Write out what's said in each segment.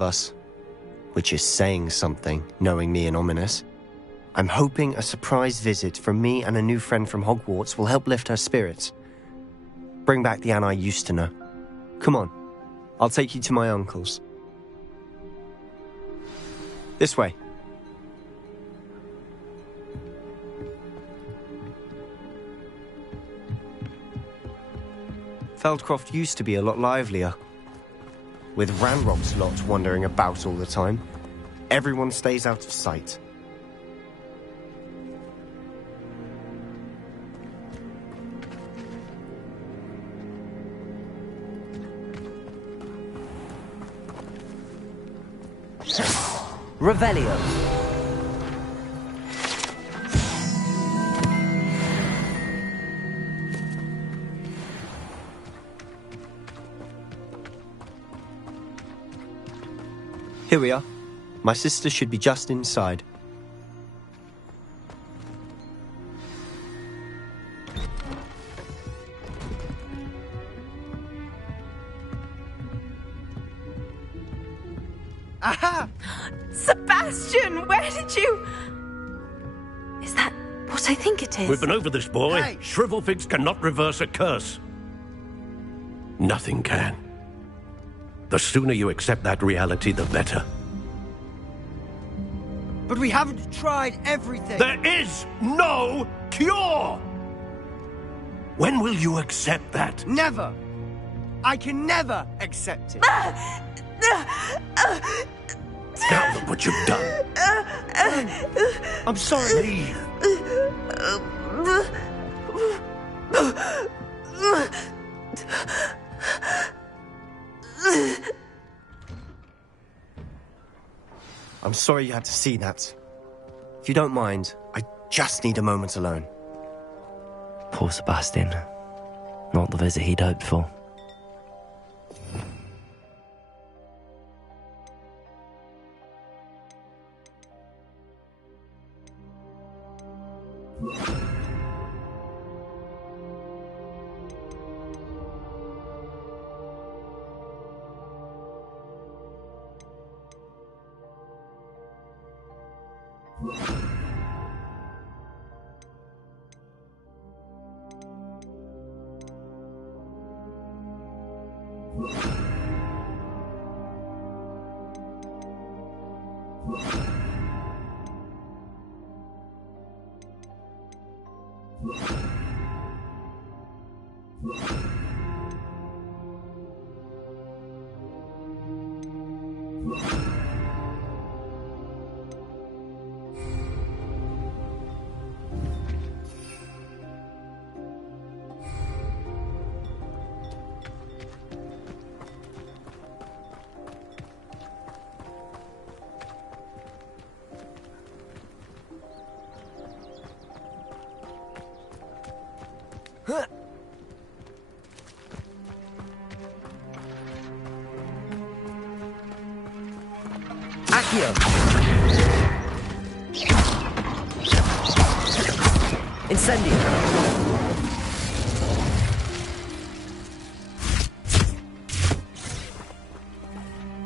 us, which is saying something, knowing me and Ominous. I'm hoping a surprise visit from me and a new friend from Hogwarts will help lift her spirits. Bring back the Anne I used to know. Come on, I'll take you to my uncle's. This way. Feldcroft used to be a lot livelier, with Ranrock's lot wandering about all the time. Everyone stays out of sight. Revelio. Here we are. My sister should be just inside. Aha! Sebastian, where did you... Is that what I think it is? We've been over this, boy. Hey! Shrivelfigs cannot reverse a curse. Nothing can. The sooner you accept that reality, the better. But we haven't tried everything. There is no cure! When will you accept that? Never. I can never accept it. Now look what you've done. I'm sorry. Leave. I'm sorry you had to see that. If you don't mind, I just need a moment alone. Poor Sebastian. Not the visit he'd hoped for. Accio! Incendio!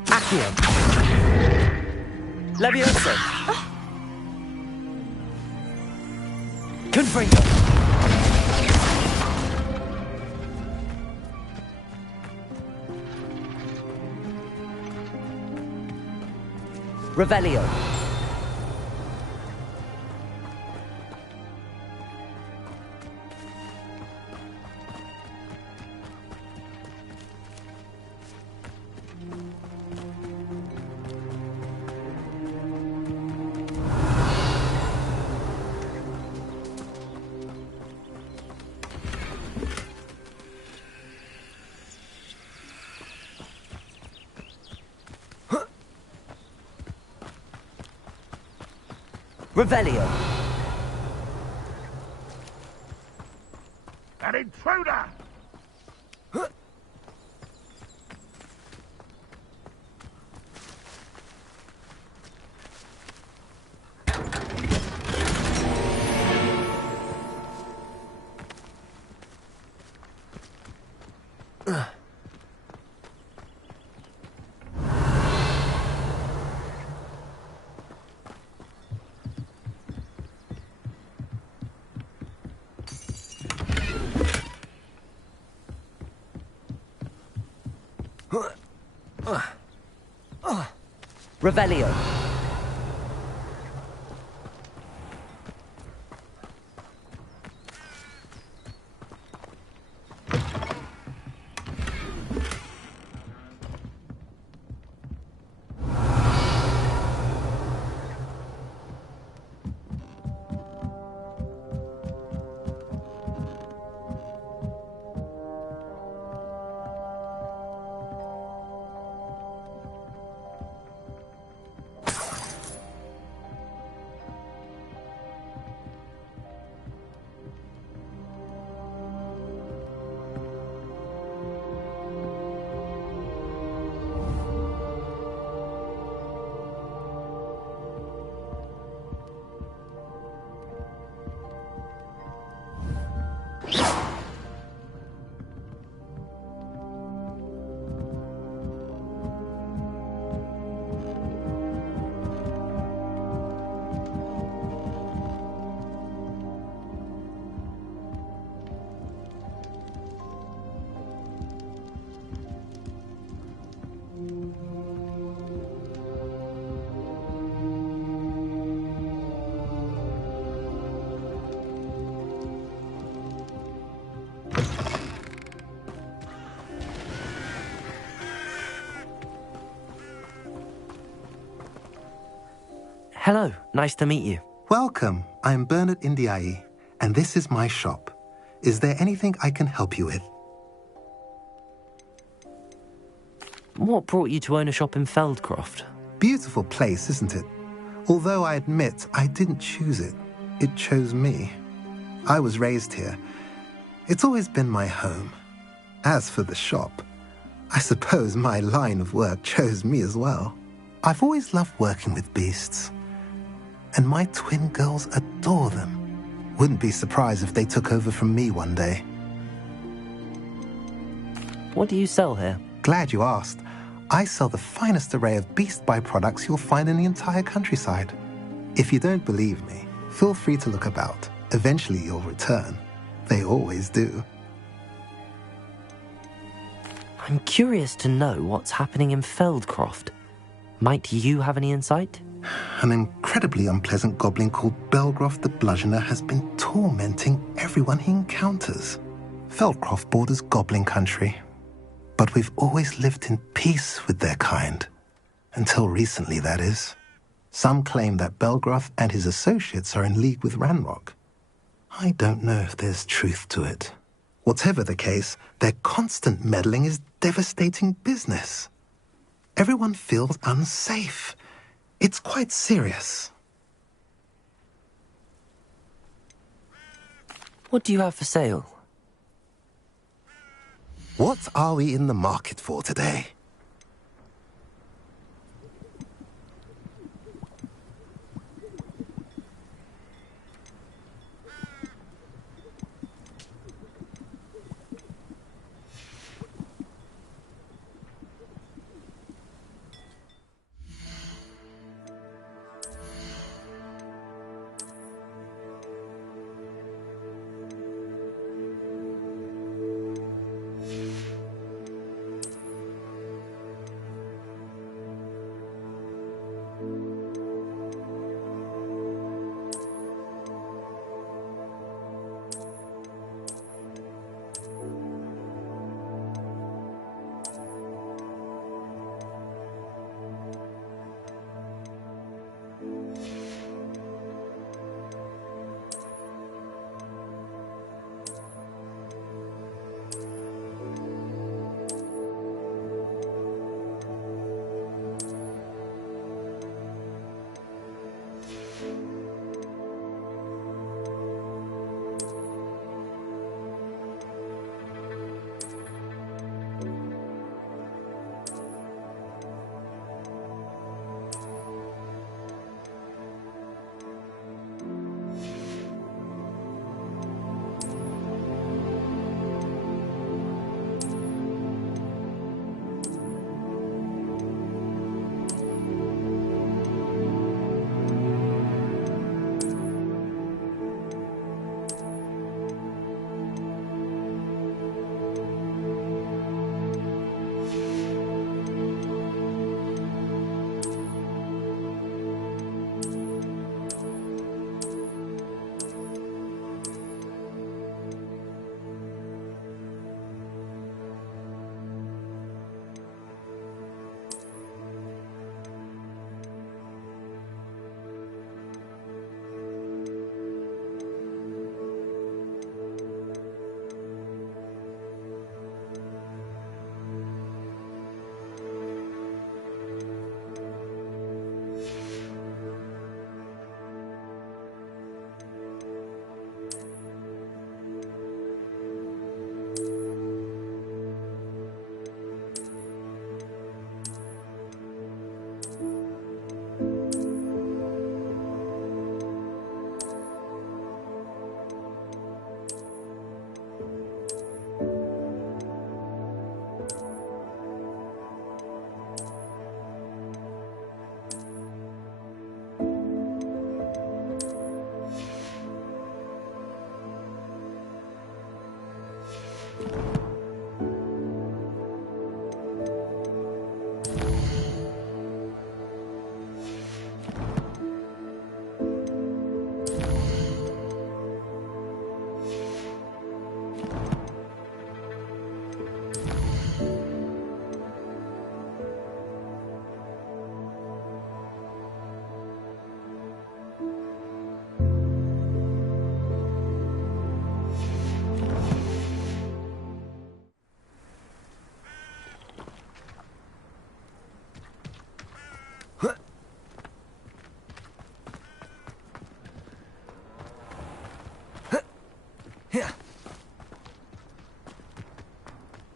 Accio! Levioso! Confringo! Revelio. Revelio. An intruder! Revelio. Hello, nice to meet you. Welcome. I'm Bernard Indiai, and this is my shop. Is there anything I can help you with? What brought you to own a shop in Feldcroft? Beautiful place, isn't it? Although I admit I didn't choose it. It chose me. I was raised here. It's always been my home. As for the shop, I suppose my line of work chose me as well. I've always loved working with beasts. And my twin girls adore them. Wouldn't be surprised if they took over from me one day. What do you sell here? Glad you asked. I sell the finest array of beast byproducts you'll find in the entire countryside. If you don't believe me, feel free to look about. Eventually you'll return. They always do. I'm curious to know what's happening in Feldcroft. Might you have any insight? An incredibly unpleasant goblin called Belgroth the Bludgeoner has been tormenting everyone he encounters. Feldcroft borders goblin country, but we've always lived in peace with their kind. Until recently, that is. Some claim that Belgroth and his associates are in league with Ranrock. I don't know if there's truth to it. Whatever the case, their constant meddling is devastating business. Everyone feels unsafe. It's quite serious. What do you have for sale? What are we in the market for today?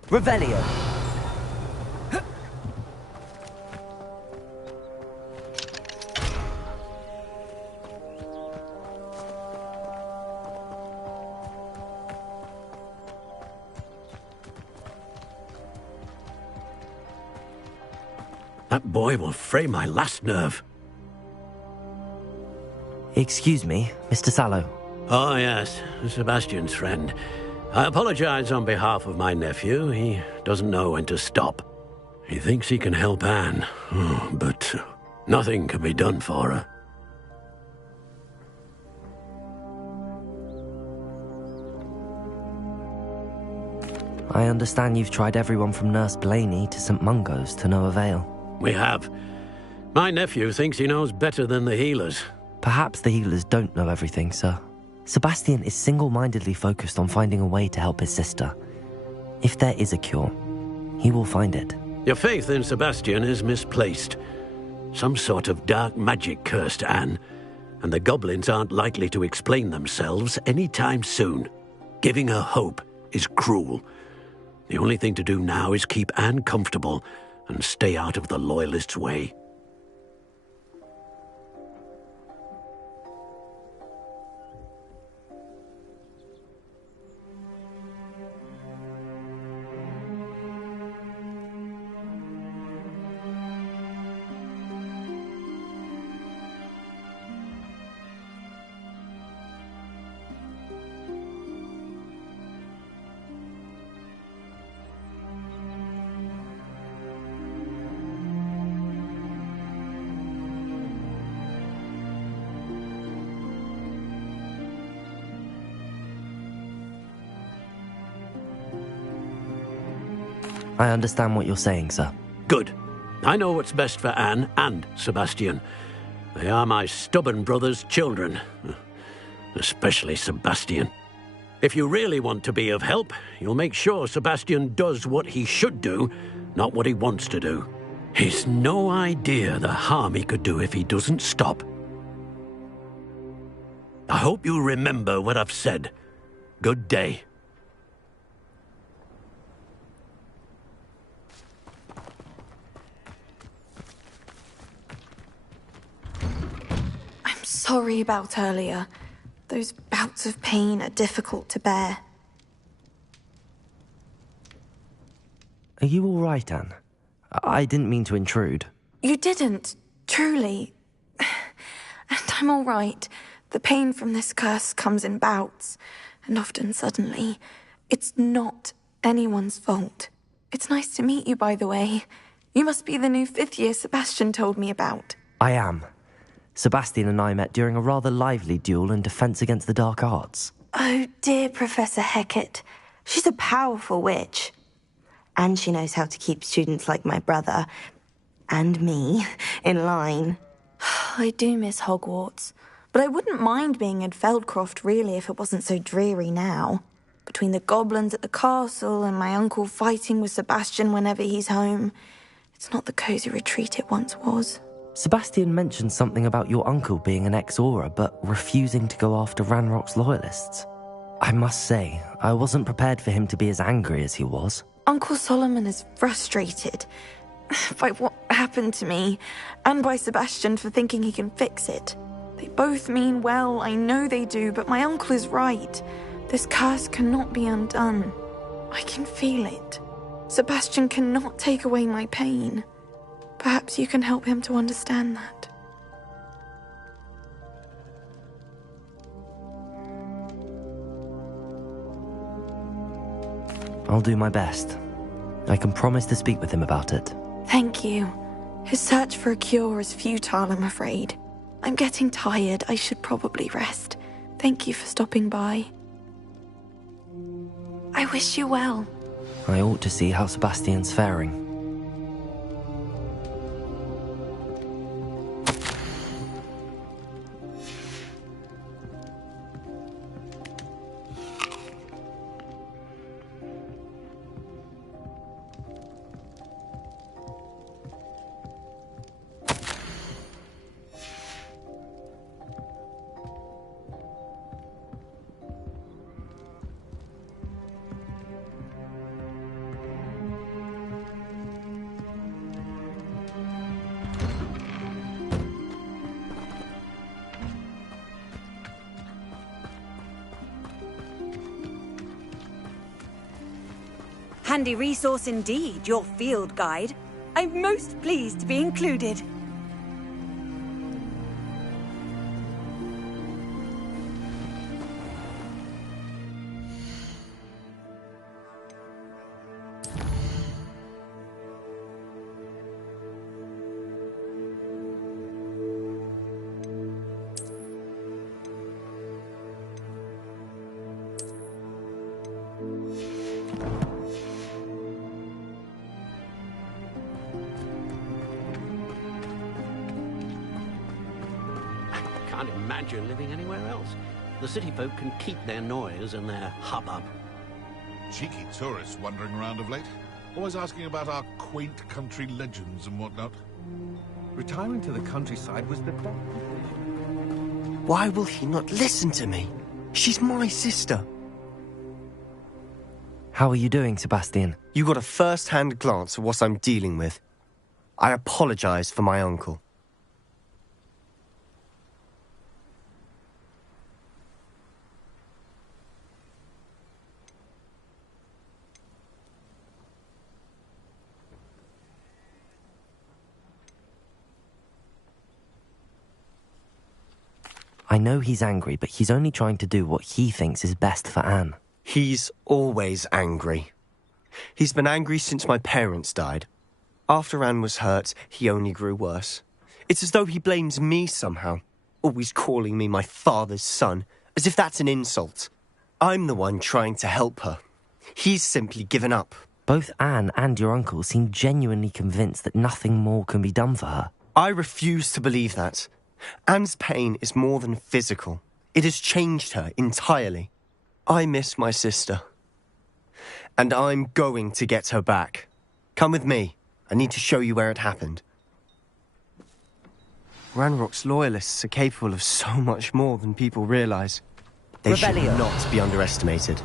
Revelio. That boy will fray my last nerve. Excuse me, Mr. Sallow. Oh, yes, Sebastian's friend. I apologize on behalf of my nephew. He doesn't know when to stop. He thinks he can help Anne, but nothing can be done for her. I understand you've tried everyone from Nurse Blaney to St. Mungo's to no avail. We have. My nephew thinks he knows better than the healers. Perhaps the healers don't know everything, sir. Sebastian is single-mindedly focused on finding a way to help his sister. If there is a cure, he will find it. Your faith in Sebastian is misplaced. Some sort of dark magic cursed Anne, and the goblins aren't likely to explain themselves anytime soon. Giving her hope is cruel. The only thing to do now is keep Anne comfortable and stay out of the Loyalists' way. I understand what you're saying, sir. Good. I know what's best for Anne and Sebastian. They are my stubborn brother's children. Especially Sebastian. If you really want to be of help, you'll make sure Sebastian does what he should do, not what he wants to do. He's no idea the harm he could do if he doesn't stop. I hope you remember what I've said. Good day. Sorry about earlier. Those bouts of pain are difficult to bear. Are you all right, Anne? I didn't mean to intrude. You didn't, truly. And I'm all right. The pain from this curse comes in bouts, and often suddenly. It's not anyone's fault. It's nice to meet you, by the way. You must be the new 5th year Sebastian told me about. I am. Sebastian and I met during a rather lively duel in Defense Against the Dark Arts. Oh, dear Professor Hecat. She's a powerful witch. And she knows how to keep students like my brother, and me, in line. I do miss Hogwarts, but I wouldn't mind being in Feldcroft, really, if it wasn't so dreary now. Between the goblins at the castle and my uncle fighting with Sebastian whenever he's home, it's not the cosy retreat it once was. Sebastian mentioned something about your uncle being an ex-Auror, but refusing to go after Ranrock's loyalists. I must say, I wasn't prepared for him to be as angry as he was. Uncle Solomon is frustrated by what happened to me, and by Sebastian for thinking he can fix it. They both mean well, I know they do, but my uncle is right. This curse cannot be undone. I can feel it. Sebastian cannot take away my pain. Perhaps you can help him to understand that. I'll do my best. I can promise to speak with him about it. Thank you. His search for a cure is futile, I'm afraid. I'm getting tired. I should probably rest. Thank you for stopping by. I wish you well. I ought to see how Sebastian's faring. Handy resource indeed, your field guide. I'm most pleased to be included. Can't imagine living anywhere else. The city folk can keep their noise and their hubbub. Cheeky tourists wandering around of late. Always asking about our quaint country legends and whatnot. Retiring to the countryside was the best. Why will he not listen to me? She's my sister. How are you doing, Sebastian? You got a first-hand glance at what I'm dealing with. I apologize for my uncle. I know he's angry, but he's only trying to do what he thinks is best for Anne. He's always angry. He's been angry since my parents died. After Anne was hurt, he only grew worse. It's as though he blames me somehow, always calling me my father's son, as if that's an insult. I'm the one trying to help her. He's simply given up. Both Anne and your uncle seem genuinely convinced that nothing more can be done for her. I refuse to believe that. Anne's pain is more than physical. It has changed her entirely. I miss my sister. And I'm going to get her back. Come with me. I need to show you where it happened. Ranrock's loyalists are capable of so much more than people realize. They should not be underestimated.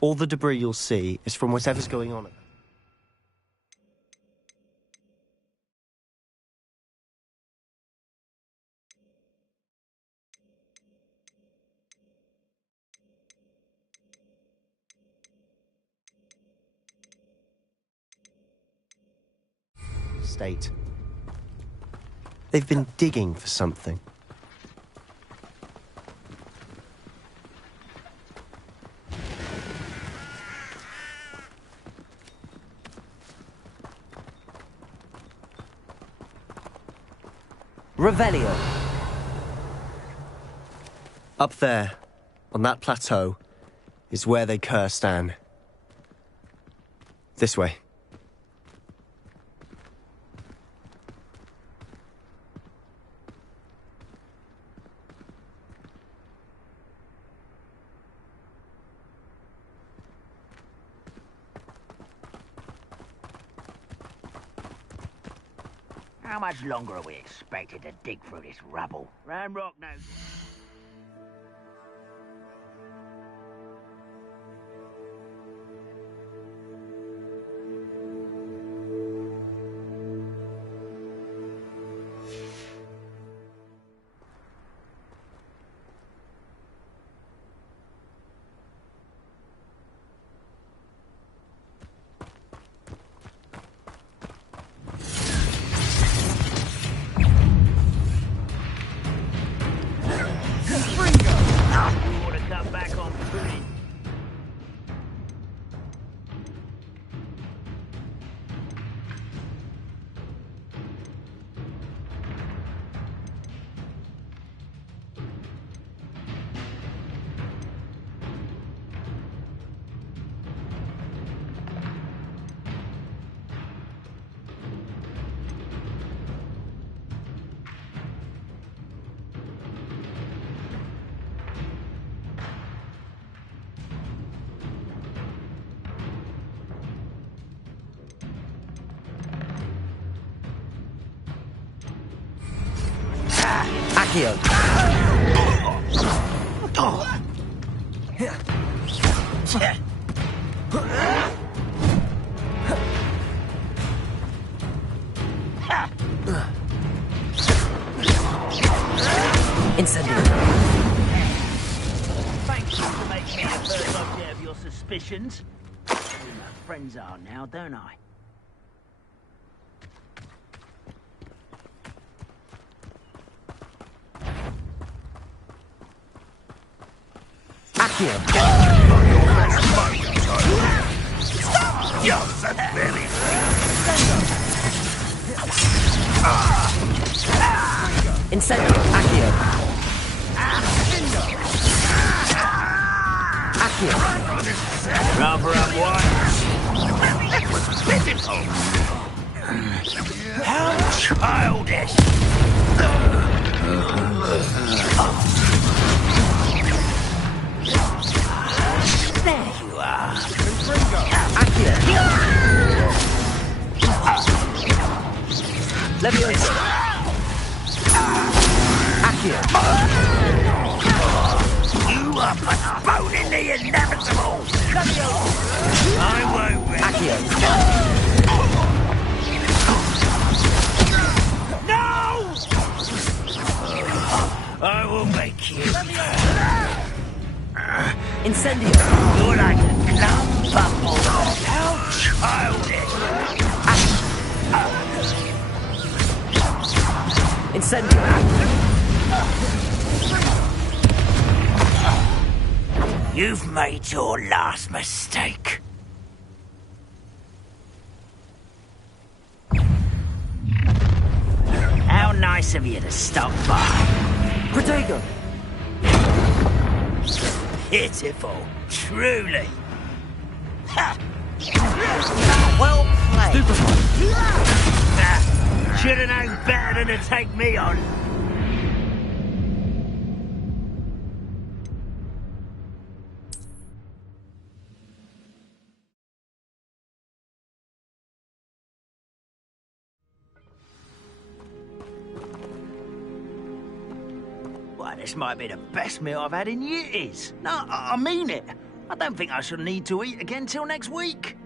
All the debris you'll see is from whatever's going on. State. They've been digging for something. Revelio. Up there, on that plateau, is where they cursed Anne. This way. How much longer are we expected to dig through this rubble? Ranrock knows. Accio. suspicions. Who my friends are now, don't I? Accio! Incendio! Accio! Accio! Rather up one. It was pitiful. How childish! There you are. Accio! Leviosa! Accio! You are postponing the inevitable! I won't win. Accio! No! I will make you. Incendio! You're like a glum bubble. How childish! Incendio! You've made your last mistake. How nice of you to stop by. Protego! Pitiful, truly. Ha! Well played. Should have known better than to take me on. Why, this might be the best meal I've had in years. No, I mean it. I don't think I shall need to eat again till next week.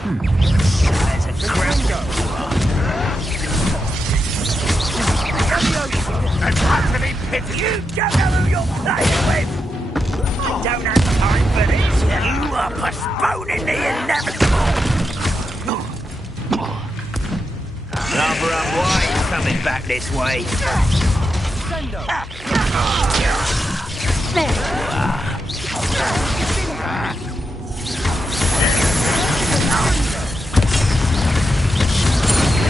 There's a cracker. It's utterly pity. You don't know who you're playing with. I don't have time for this. You are postponing the inevitable. Rather unwise coming back this way. There you are.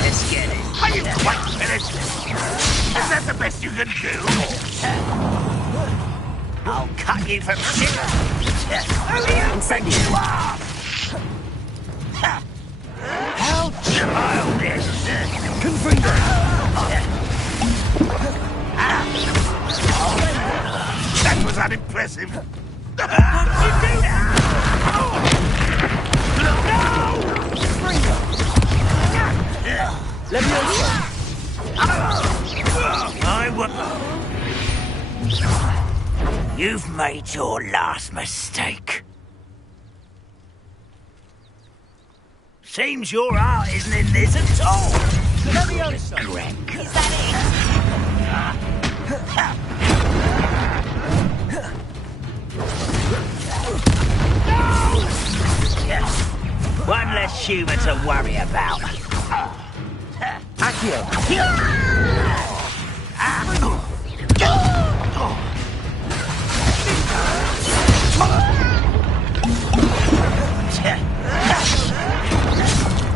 Let's get it. Are you quite finished? Is that the best you can do? I'll cut you from shit. Who do you think you are? How childish. Confringo! That was unimpressive. How'd you do that? Leviosa! I will. You've made your last mistake. Seems your heart isn't in this at all. Leviosa! Correct. Is that One less humour to worry about. Accio!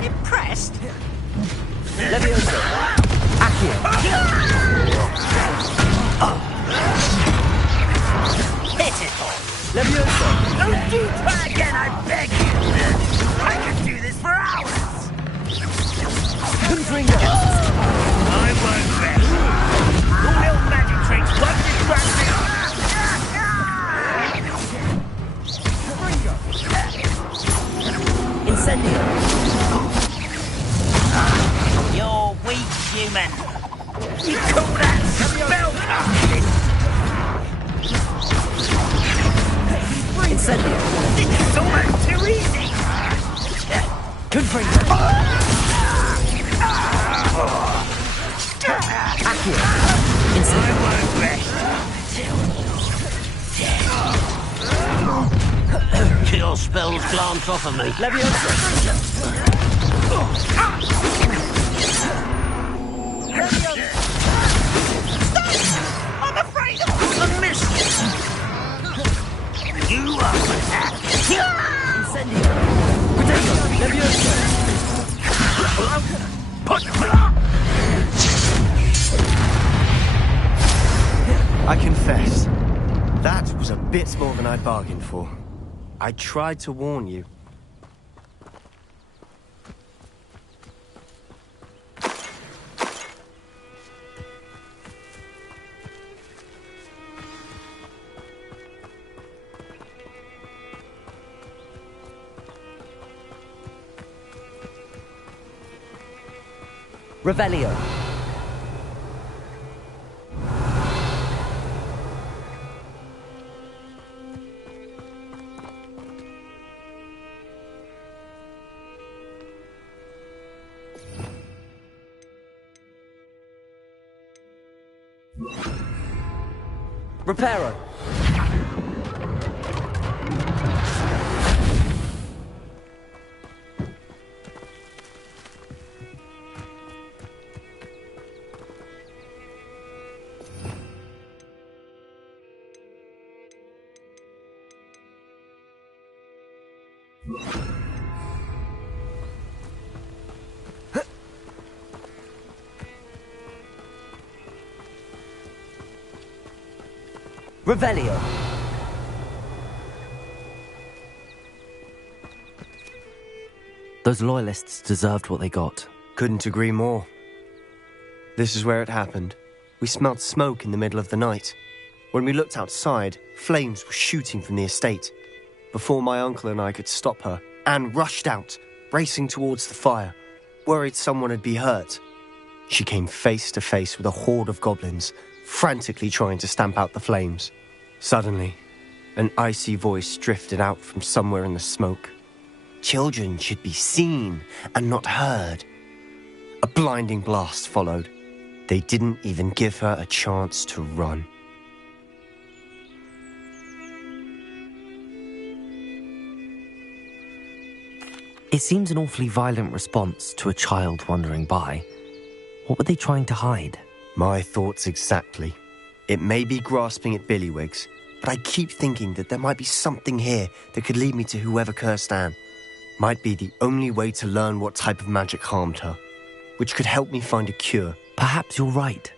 Impressed? Leviosa! Accio! Pitiful. Leviosa! Don't do that again, I beg you. I could do this for hours. Confringo! I won't rest. Your little magic tricks won't distract me. Incendio! You're weak, human. You call that spellcasting? Incendio! This is almost too easy! Confringo! Accio! Incendio! I won't rest till Your spells glance off of me. Leviosa! I'm afraid of the mist! You are Incendio! Protego! Leviosa! I confess, that was a bit more than I bargained for. I tried to warn you. Revelio! Reparo! Revelio! Those loyalists deserved what they got. Couldn't agree more. This is where it happened. We smelled smoke in the middle of the night. When we looked outside, flames were shooting from the estate. Before my uncle and I could stop her, Anne rushed out, racing towards the fire, worried someone had been hurt. She came face to face with a horde of goblins, frantically trying to stamp out the flames. Suddenly, an icy voice drifted out from somewhere in the smoke. Children should be seen and not heard. A blinding blast followed. They didn't even give her a chance to run. It seems an awfully violent response to a child wandering by. What were they trying to hide? My thoughts exactly. It may be grasping at Billywigs, but I keep thinking that there might be something here that could lead me to whoever cursed Anne. Might be the only way to learn what type of magic harmed her, which could help me find a cure. Perhaps you're right.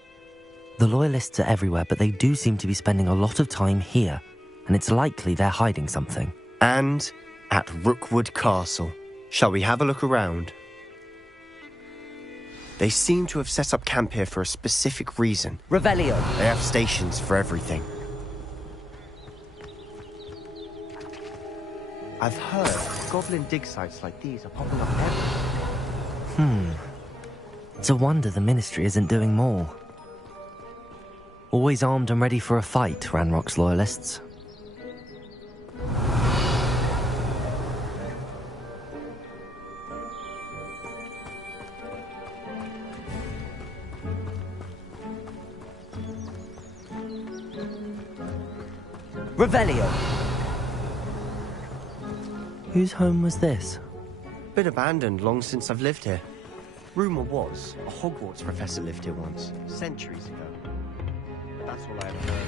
The Loyalists are everywhere, but they do seem to be spending a lot of time here, and it's likely they're hiding something. And at Rookwood Castle. Shall we have a look around? They seem to have set up camp here for a specific reason. Revelio! They have stations for everything. I've heard goblin dig sites like these are popping up everywhere. It's a wonder the Ministry isn't doing more. Always armed and ready for a fight, Ranrock's Loyalists. Revelio! Whose home was this? Been abandoned long since I've lived here. Rumour was, a Hogwarts professor lived here once, centuries ago. But that's all I ever heard.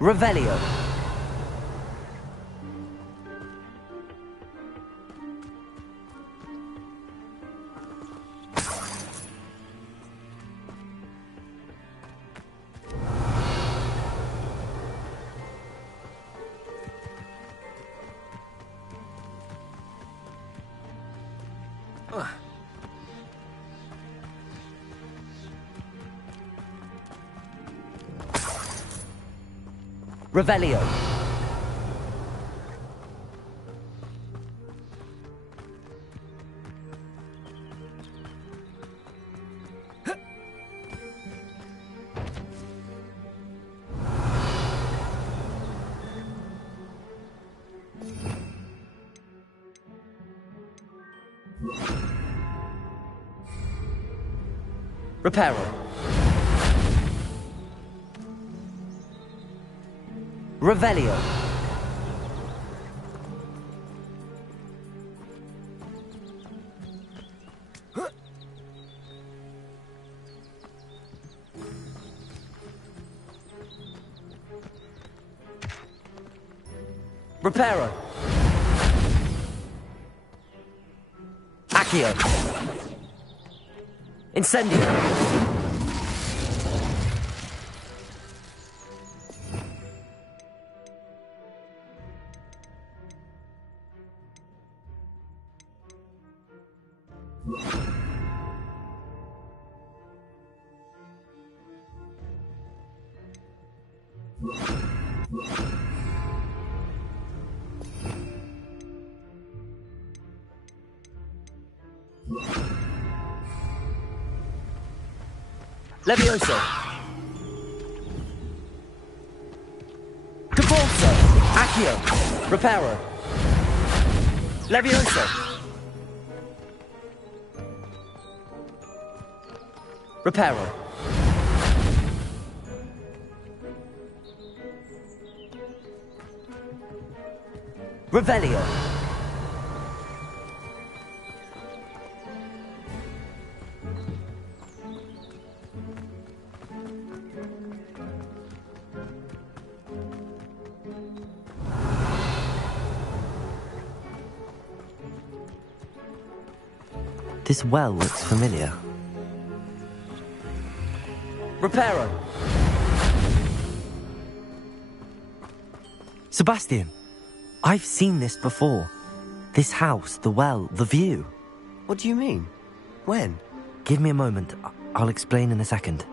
Revelio! Revelio. Reparo. Revelio. Reparo. Accio. Incendio. Levioso. Capolso. Accio. Reparo. Levioso. Reparo. Revelio. This well looks familiar. Reparo. Sebastian, I've seen this before. This house, the well, the view. What do you mean? When? Give me a moment. I'll explain in a second.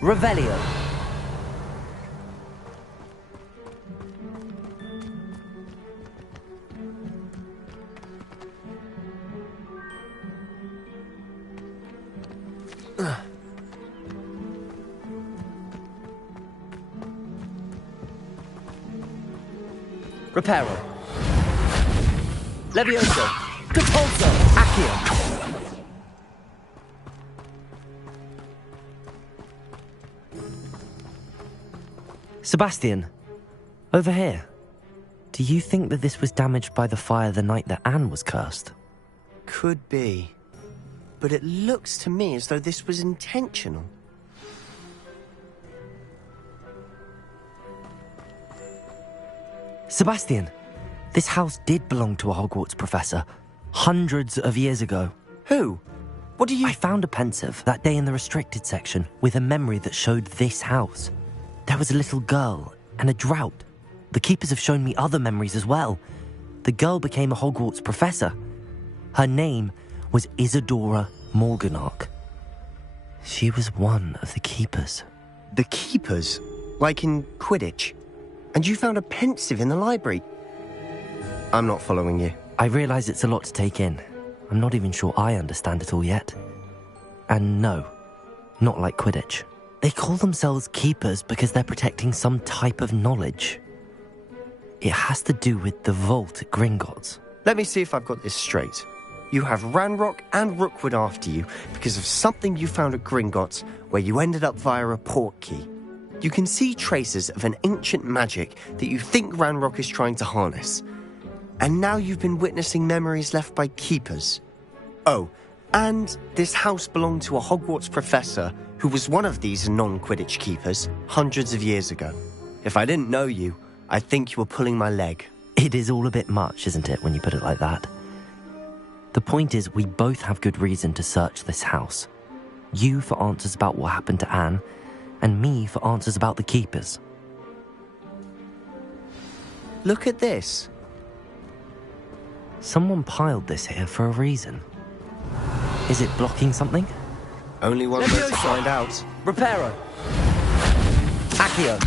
Revelio. Reparo. Levioso. Capolso. Accio. Sebastian, over here. Do you think that this was damaged by the fire the night that Anne was cursed? Could be. But it looks to me as though this was intentional. Sebastian, this house did belong to a Hogwarts professor, hundreds of years ago. Who? What do you... I found a pensive that day in the restricted section with a memory that showed this house. There was a little girl and a drought. The keepers have shown me other memories as well. The girl became a Hogwarts professor. Her name was Isadora Morganach. She was one of the keepers. The keepers? Like in Quidditch? And you found a pensive in the library? I'm not following you. I realize it's a lot to take in. I'm not even sure I understand it all yet. And no, not like Quidditch. They call themselves keepers because they're protecting some type of knowledge. It has to do with the vault at Gringotts. Let me see if I've got this straight. You have Ranrock and Rookwood after you because of something you found at Gringotts where you ended up via a port key. You can see traces of an ancient magic that you think Ranrock is trying to harness. And now you've been witnessing memories left by keepers. Oh, and this house belonged to a Hogwarts professor who was one of these non-Quidditch keepers hundreds of years ago. If I didn't know you, I'd think you were pulling my leg. It is all a bit much, isn't it, when you put it like that? The point is, we both have good reason to search this house. You for answers about what happened to Anne, and me for answers about the keepers. Look at this. Someone piled this here for a reason. Is it blocking something? Only one way to find out. Reparo. Accio.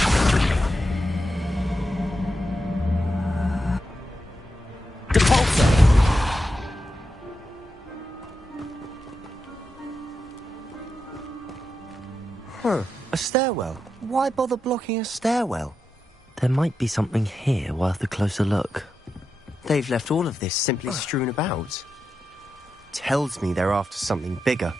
Depulso. Huh. A stairwell. Why bother blocking a stairwell? There might be something here worth a closer look. They've left all of this simply strewn about. Tells me they're after something bigger.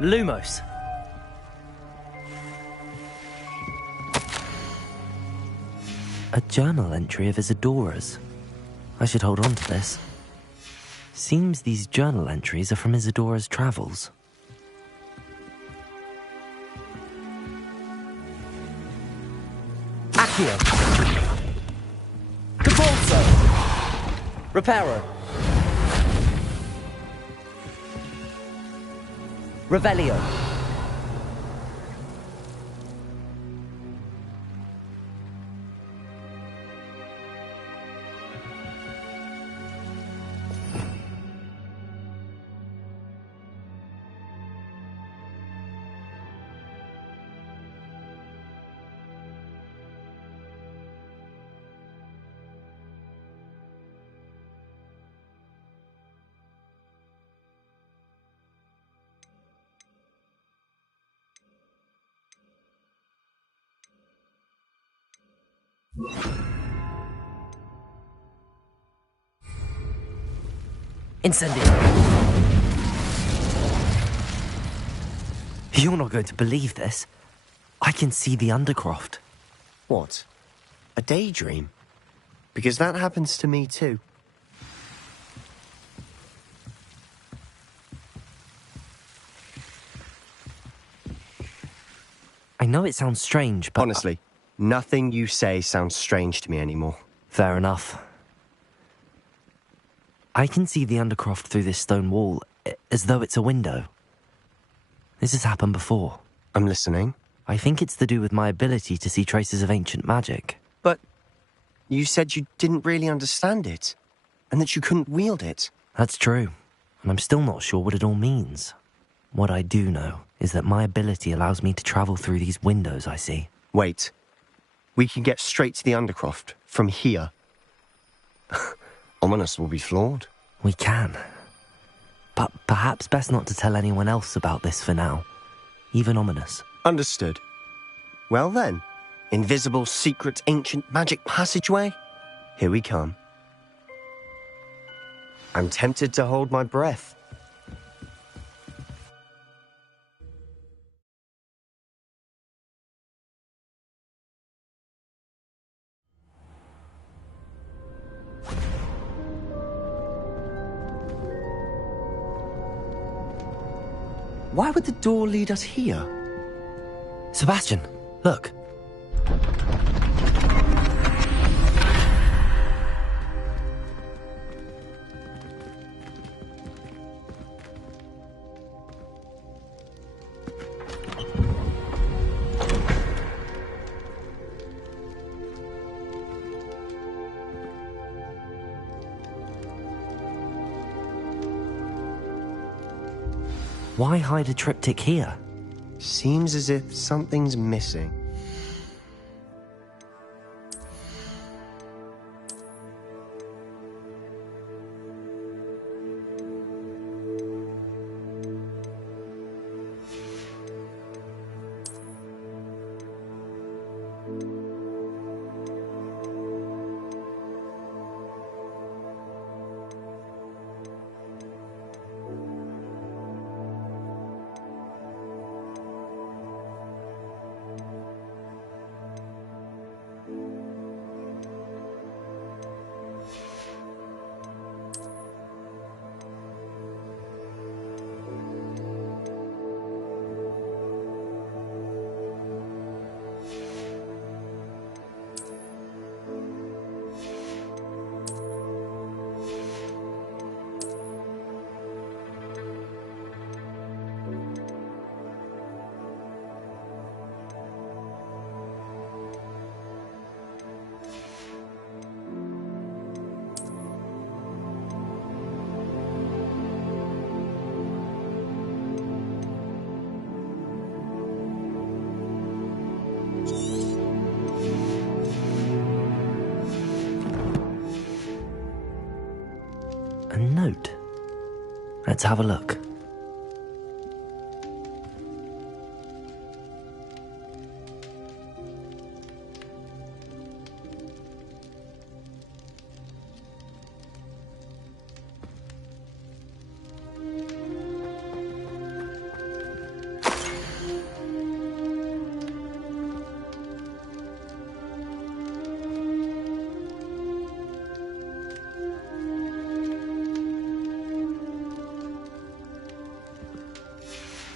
Lumos. A journal entry of Isadora's. I should hold on to this. Seems these journal entries are from Isadora's travels. Accio. Depulso. Reparo. Revelio. Incendio. You're not going to believe this. I can see the Undercroft. What? A daydream? Because that happens to me too. I know it sounds strange, but... Honestly, nothing you say sounds strange to me anymore. Fair enough. I can see the Undercroft through this stone wall, as though it's a window. This has happened before. I'm listening. I think it's to do with my ability to see traces of ancient magic. But you said you didn't really understand it, and that you couldn't wield it. That's true, and I'm still not sure what it all means. What I do know is that my ability allows me to travel through these windows I see. Wait. We can get straight to the Undercroft from here. Ominous will be floored. We can. But perhaps best not to tell anyone else about this for now. Even Ominous. Understood. Well then, invisible, secret, ancient magic passageway? Here we come. I'm tempted to hold my breath. Why would the door lead us here? Sebastian, look. Why hide a triptych here? Seems as if something's missing. A note. Let's have a look.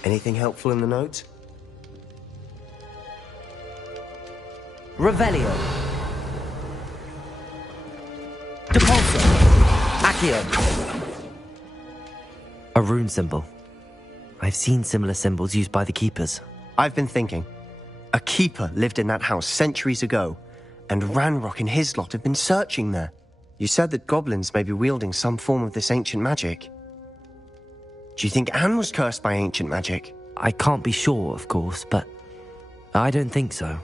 Anything helpful in the note? Revelio. Depulso. Accio. A rune symbol. I've seen similar symbols used by the Keepers. I've been thinking. A Keeper lived in that house centuries ago, and Ranrock and his lot have been searching there. You said that goblins may be wielding some form of this ancient magic. Do you think Anne was cursed by ancient magic? I can't be sure, of course, but I don't think so.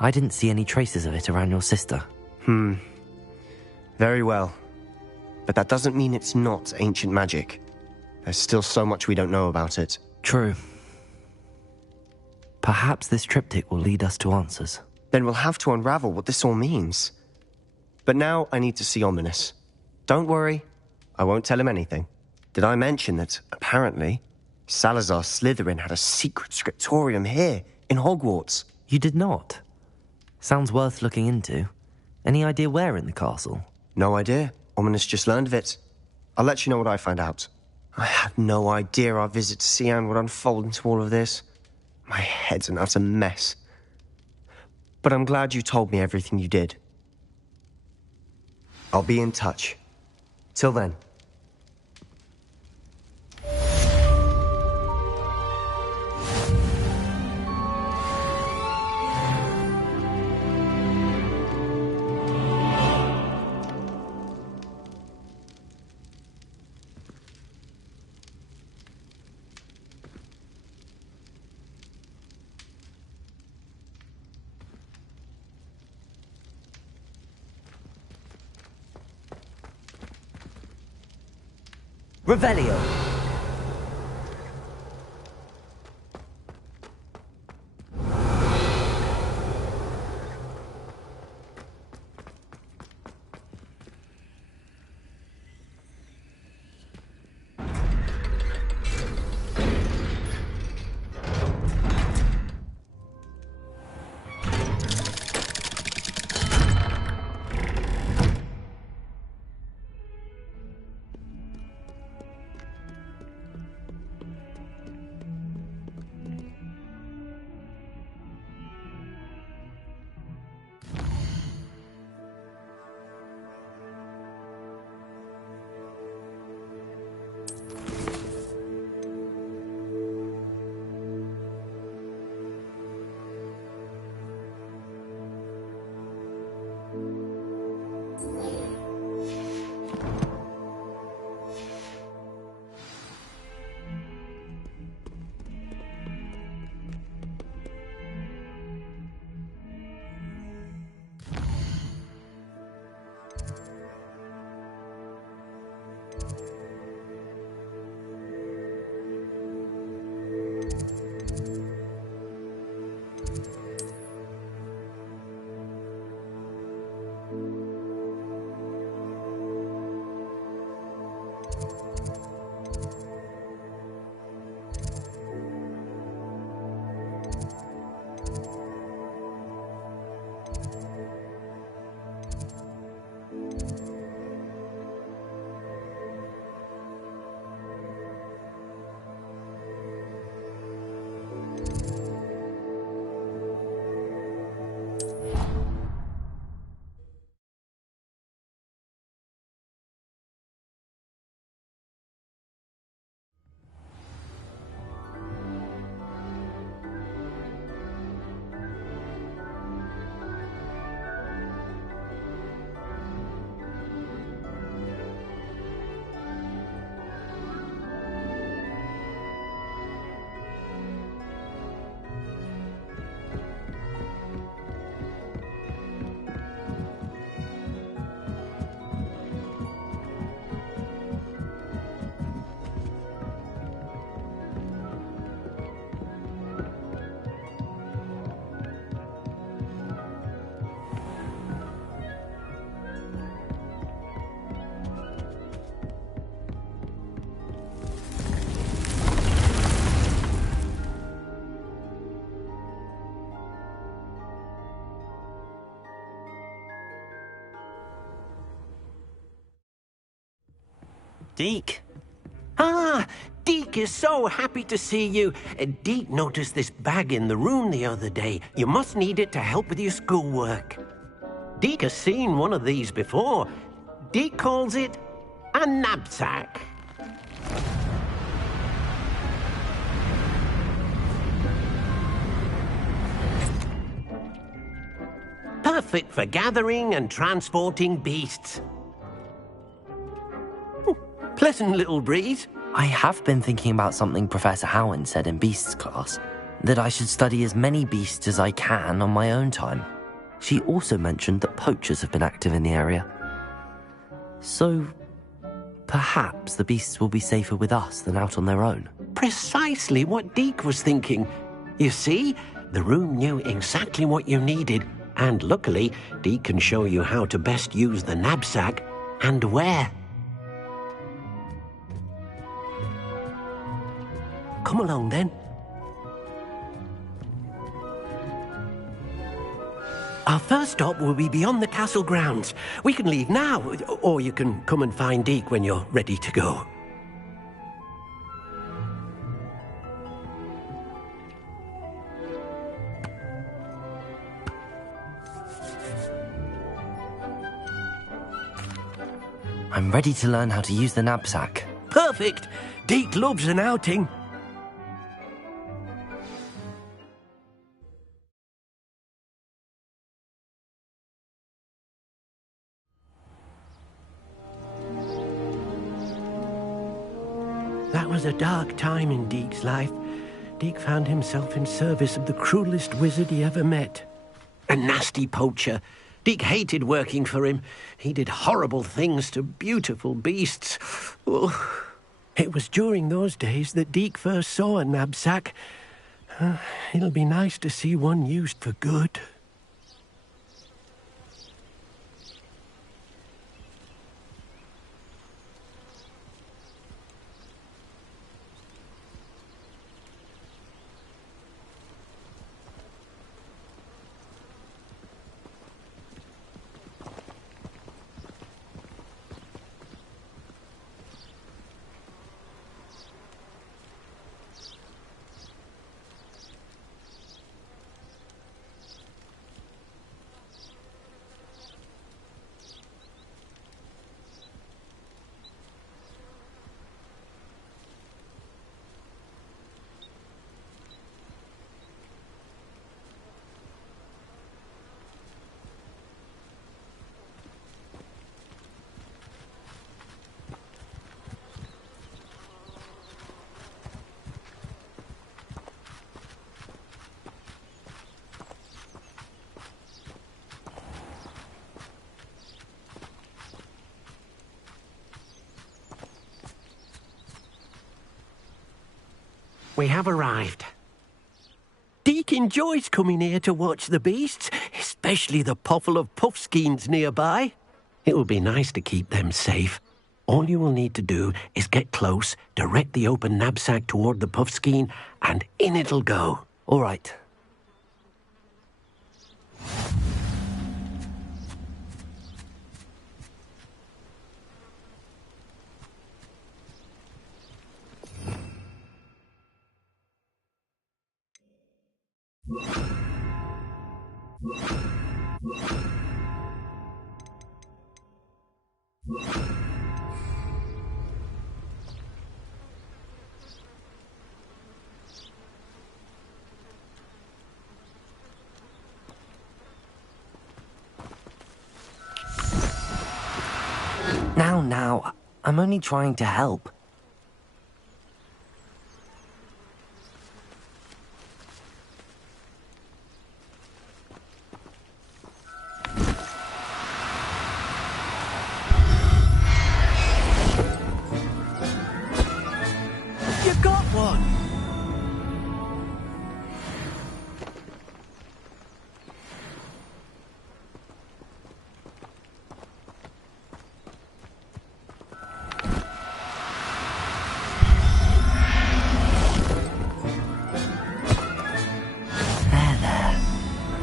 I didn't see any traces of it around your sister. Very well. But that doesn't mean it's not ancient magic. There's still so much we don't know about it. True. Perhaps this triptych will lead us to answers. Then we'll have to unravel what this all means. But now I need to see Ominous. Don't worry, I won't tell him anything. Did I mention that, apparently, Salazar Slytherin had a secret scriptorium here, in Hogwarts? You did not? Sounds worth looking into. Any idea where in the castle? No idea. Ominous just learned of it. I'll let you know what I find out. I had no idea our visit to Cian would unfold into all of this. My head's an utter mess. But I'm glad you told me everything you did. I'll be in touch. Till then. Revelio. Deke? Ah, Deke is so happy to see you. Deke noticed this bag in the room the other day. You must need it to help with your schoolwork. Deke has seen one of these before. Deke calls it a knapsack. Perfect for gathering and transporting beasts. Pleasant little breeze. I have been thinking about something Professor Howard said in Beasts class, that I should study as many beasts as I can on my own time. She also mentioned that poachers have been active in the area. So, perhaps the beasts will be safer with us than out on their own. Precisely what Deke was thinking. You see, the room knew exactly what you needed, and luckily, Deke can show you how to best use the knapsack and where. Come along, then. Our first stop will be beyond the castle grounds. We can leave now, or you can come and find Deke when you're ready to go. I'm ready to learn how to use the knapsack. Perfect! Deke loves an outing. That was a dark time in Deke's life. Deke found himself in service of the cruelest wizard he ever met. A nasty poacher. Deke hated working for him. He did horrible things to beautiful beasts. Oh. It was during those days that Deke first saw a knapsack. It'll be nice to see one used for good. We have arrived. Deke enjoys coming here to watch the beasts, especially the potful of puffskeins nearby. It will be nice to keep them safe. All you will need to do is get close, direct the open knapsack toward the puffskein, and in it'll go. All right. Now, I'm only trying to help. You got one!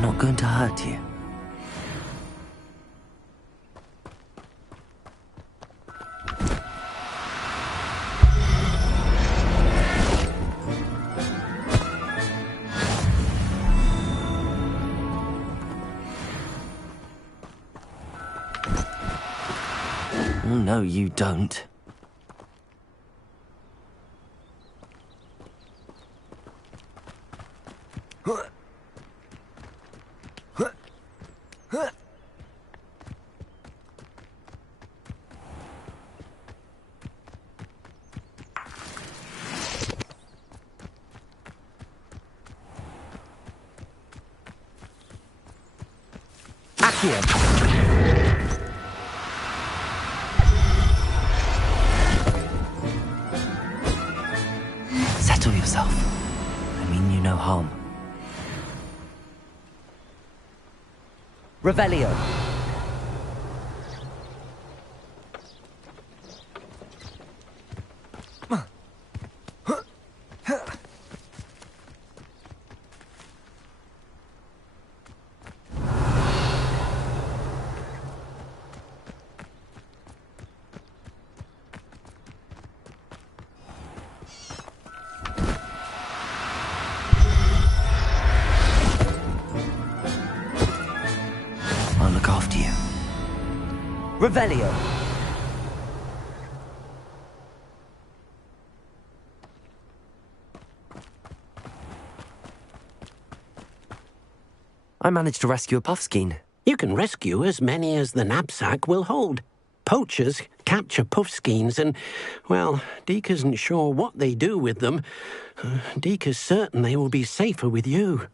Not going to hurt you. no, you don't. Settle yourself. I mean you no harm. Revelio. I'll look after you. Revelio. I managed to rescue a puffskein. You can rescue as many as the knapsack will hold. Poachers capture puffskeins and, well, Deke isn't sure what they do with them. Deke is certain they will be safer with you.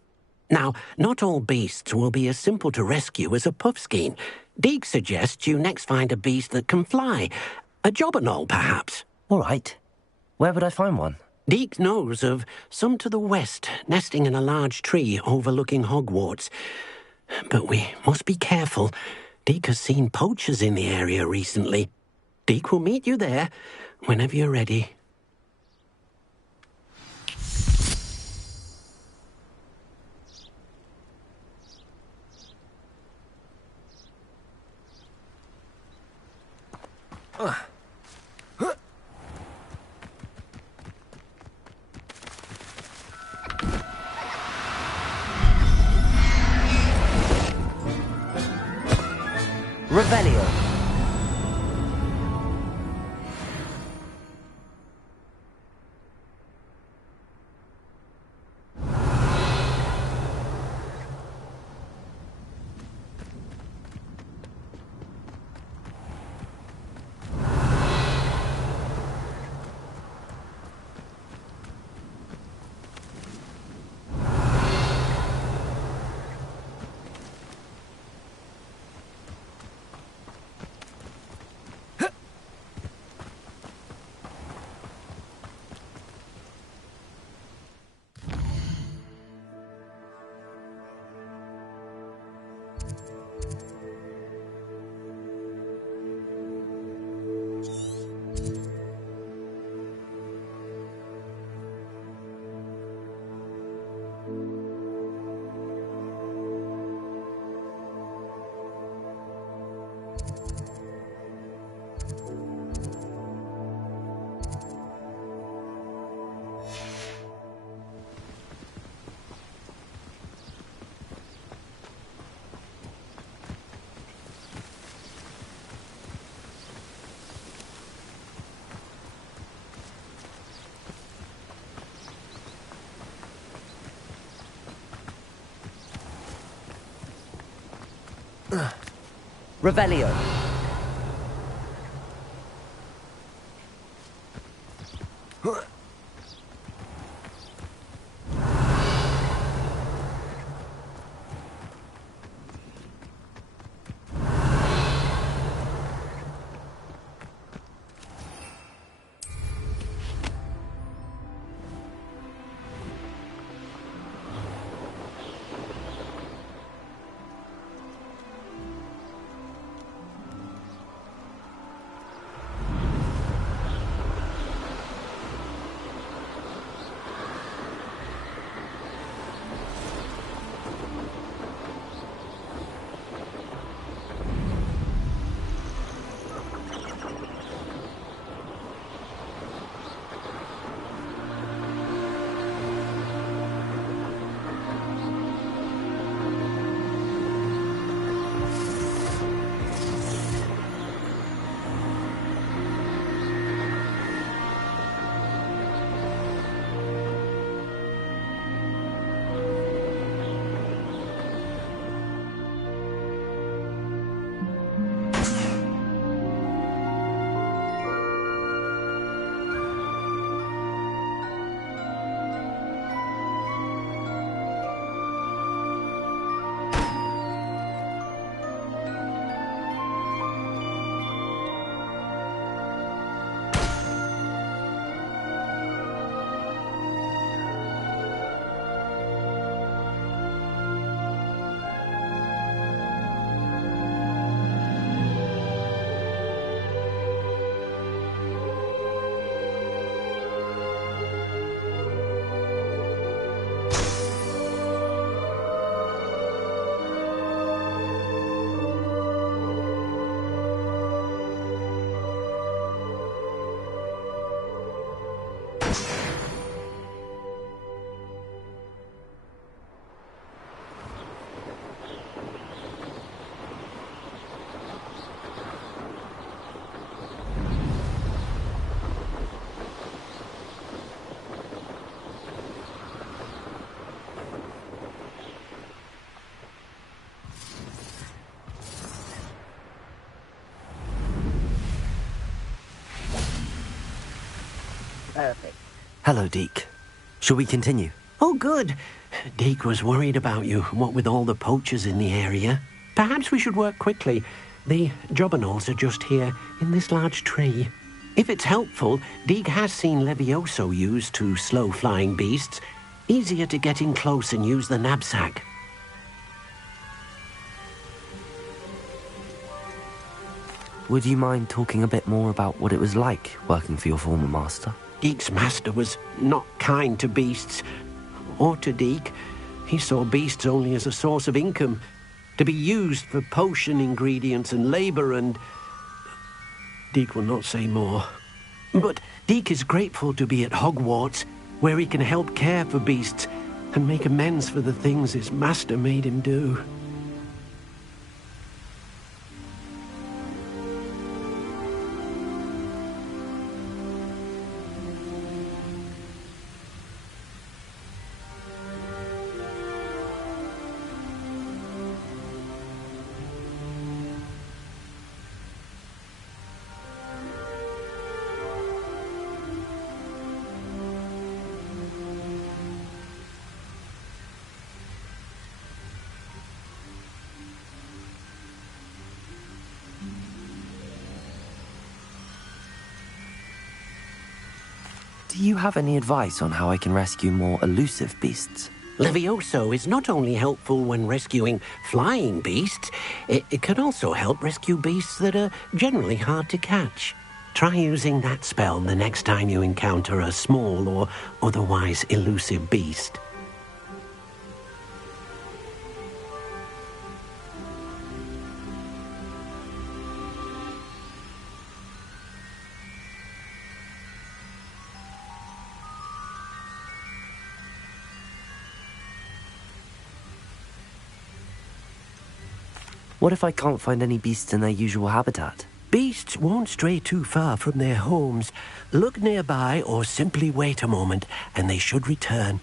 Now, not all beasts will be as simple to rescue as a puffskein. Deke suggests you next find a beast that can fly. A jobberknoll, perhaps. All right. Where would I find one? Deke knows of some to the west, nesting in a large tree overlooking Hogwarts. But we must be careful. Deke has seen poachers in the area recently. Deke will meet you there whenever you're ready. Revelio. Revelio. Perfect. Hello, Deke. Shall we continue? Oh, good. Deke was worried about you, what with all the poachers in the area. Perhaps we should work quickly. The jobberknolls are just here, in this large tree. If it's helpful, Deke has seen Levioso used to slow flying beasts. Easier to get in close and use the knapsack. Would you mind talking a bit more about what it was like working for your former master? Deke's master was not kind to beasts, or to Deke. He saw beasts only as a source of income, to be used for potion ingredients and labour, and Deke will not say more. But Deke is grateful to be at Hogwarts, where he can help care for beasts and make amends for the things his master made him do. Do you have any advice on how I can rescue more elusive beasts? Levioso is not only helpful when rescuing flying beasts, it can also help rescue beasts that are generally hard to catch. Try using that spell the next time you encounter a small or otherwise elusive beast. What if I can't find any beasts in their usual habitat? Beasts won't stray too far from their homes. Look nearby or simply wait a moment, and they should return.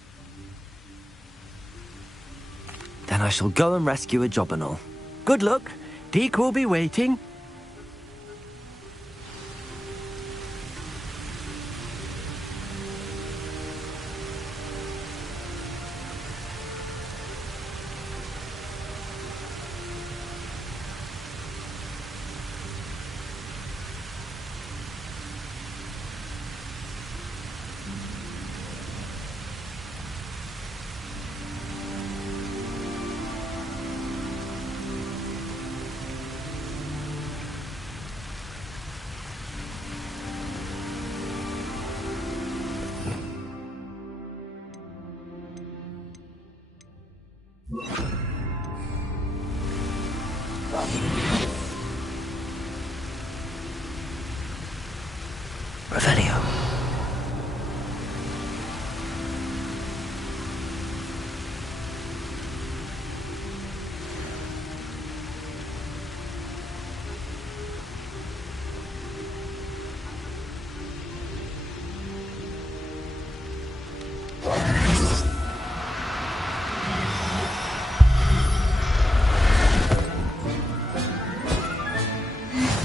Then I shall go and rescue a jobberknoll. Good luck. Deke will be waiting. Revelio.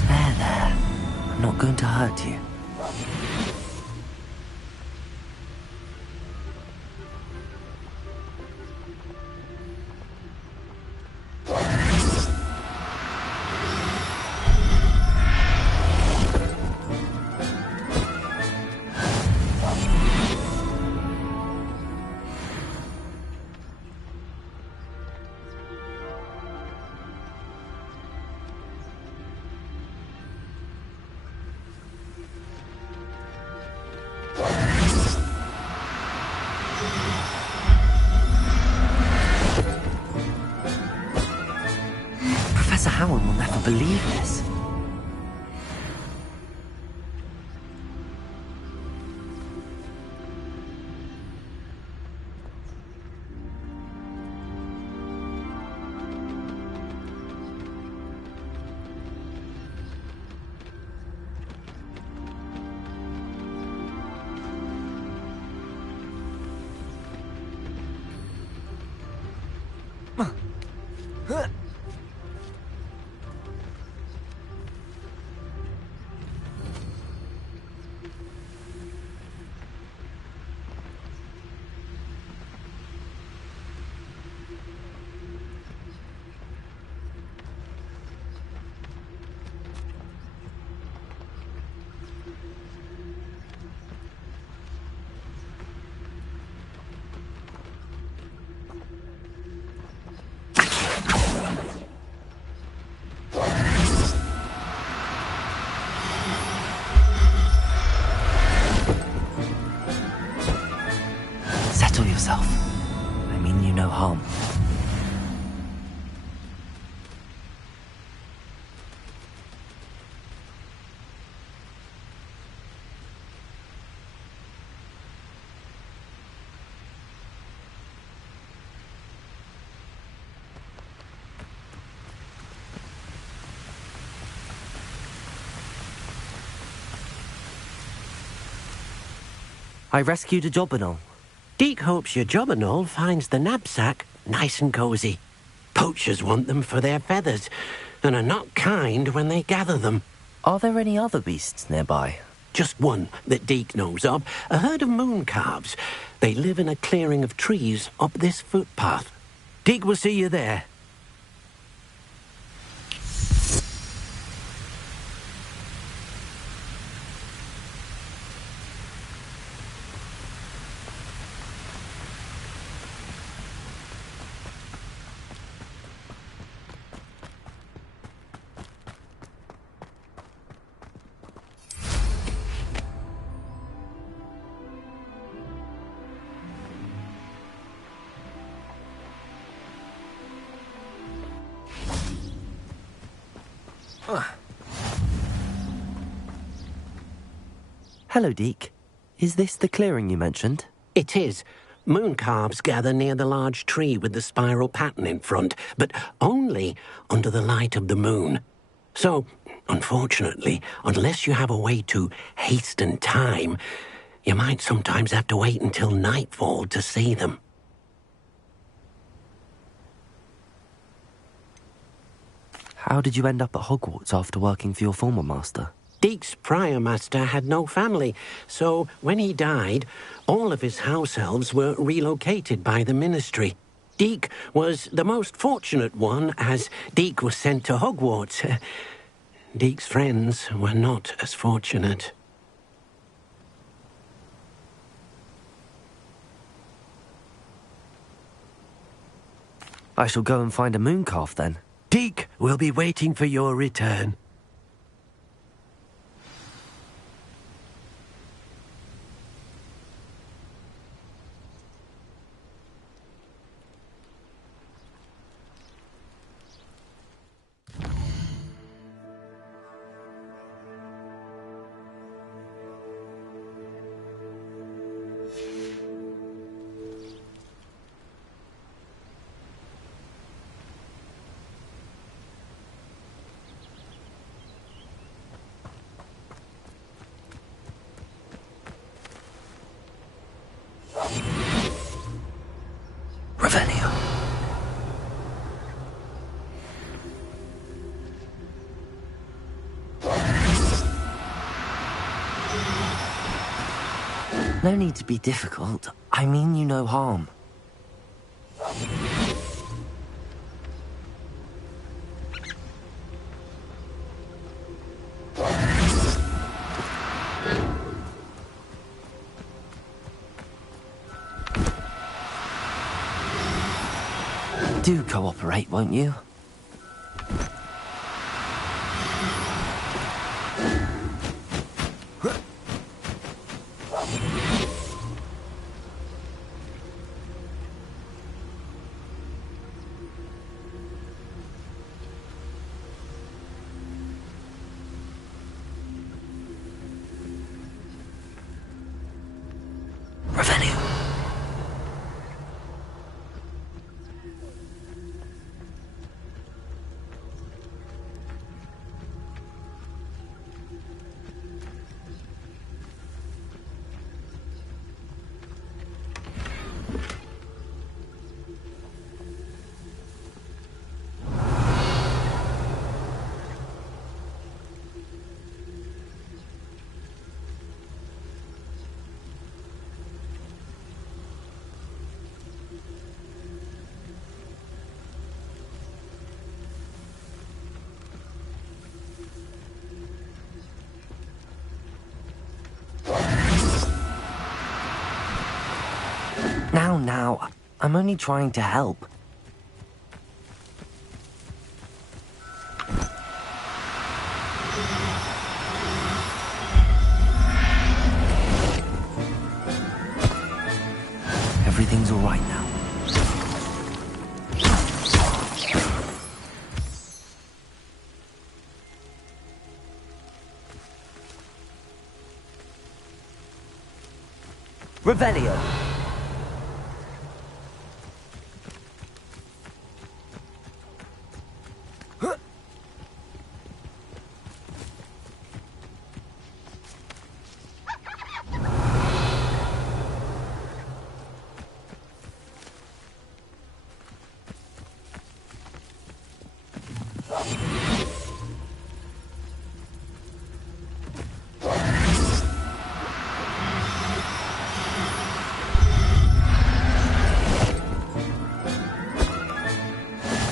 There. I'm not going to hurt you. Professor Howard will never believe this. yourself. I mean you no harm. I rescued a Jobberknoll. Deke hopes your Jobberknoll finds the knapsack nice and cosy. Poachers want them for their feathers, and are not kind when they gather them. Are there any other beasts nearby? Just one that Deke knows of, a herd of moon calves. They live in a clearing of trees up this footpath. Deke will see you there. Hello, Deke. Is this the clearing you mentioned? It is. Moon calves gather near the large tree with the spiral pattern in front, but only under the light of the moon. So, unfortunately, unless you have a way to hasten time, you might sometimes have to wait until nightfall to see them. How did you end up at Hogwarts after working for your former master? Deke's prior master had no family, so when he died, all of his house elves were relocated by the ministry. Deke was the most fortunate one, as Deke was sent to Hogwarts. Deke's friends were not as fortunate. I shall go and find a mooncalf then. Deke will be waiting for your return. No need to be difficult. I mean you no harm. Do cooperate, won't you? Now, I'm only trying to help. everything's all right now. Revelio.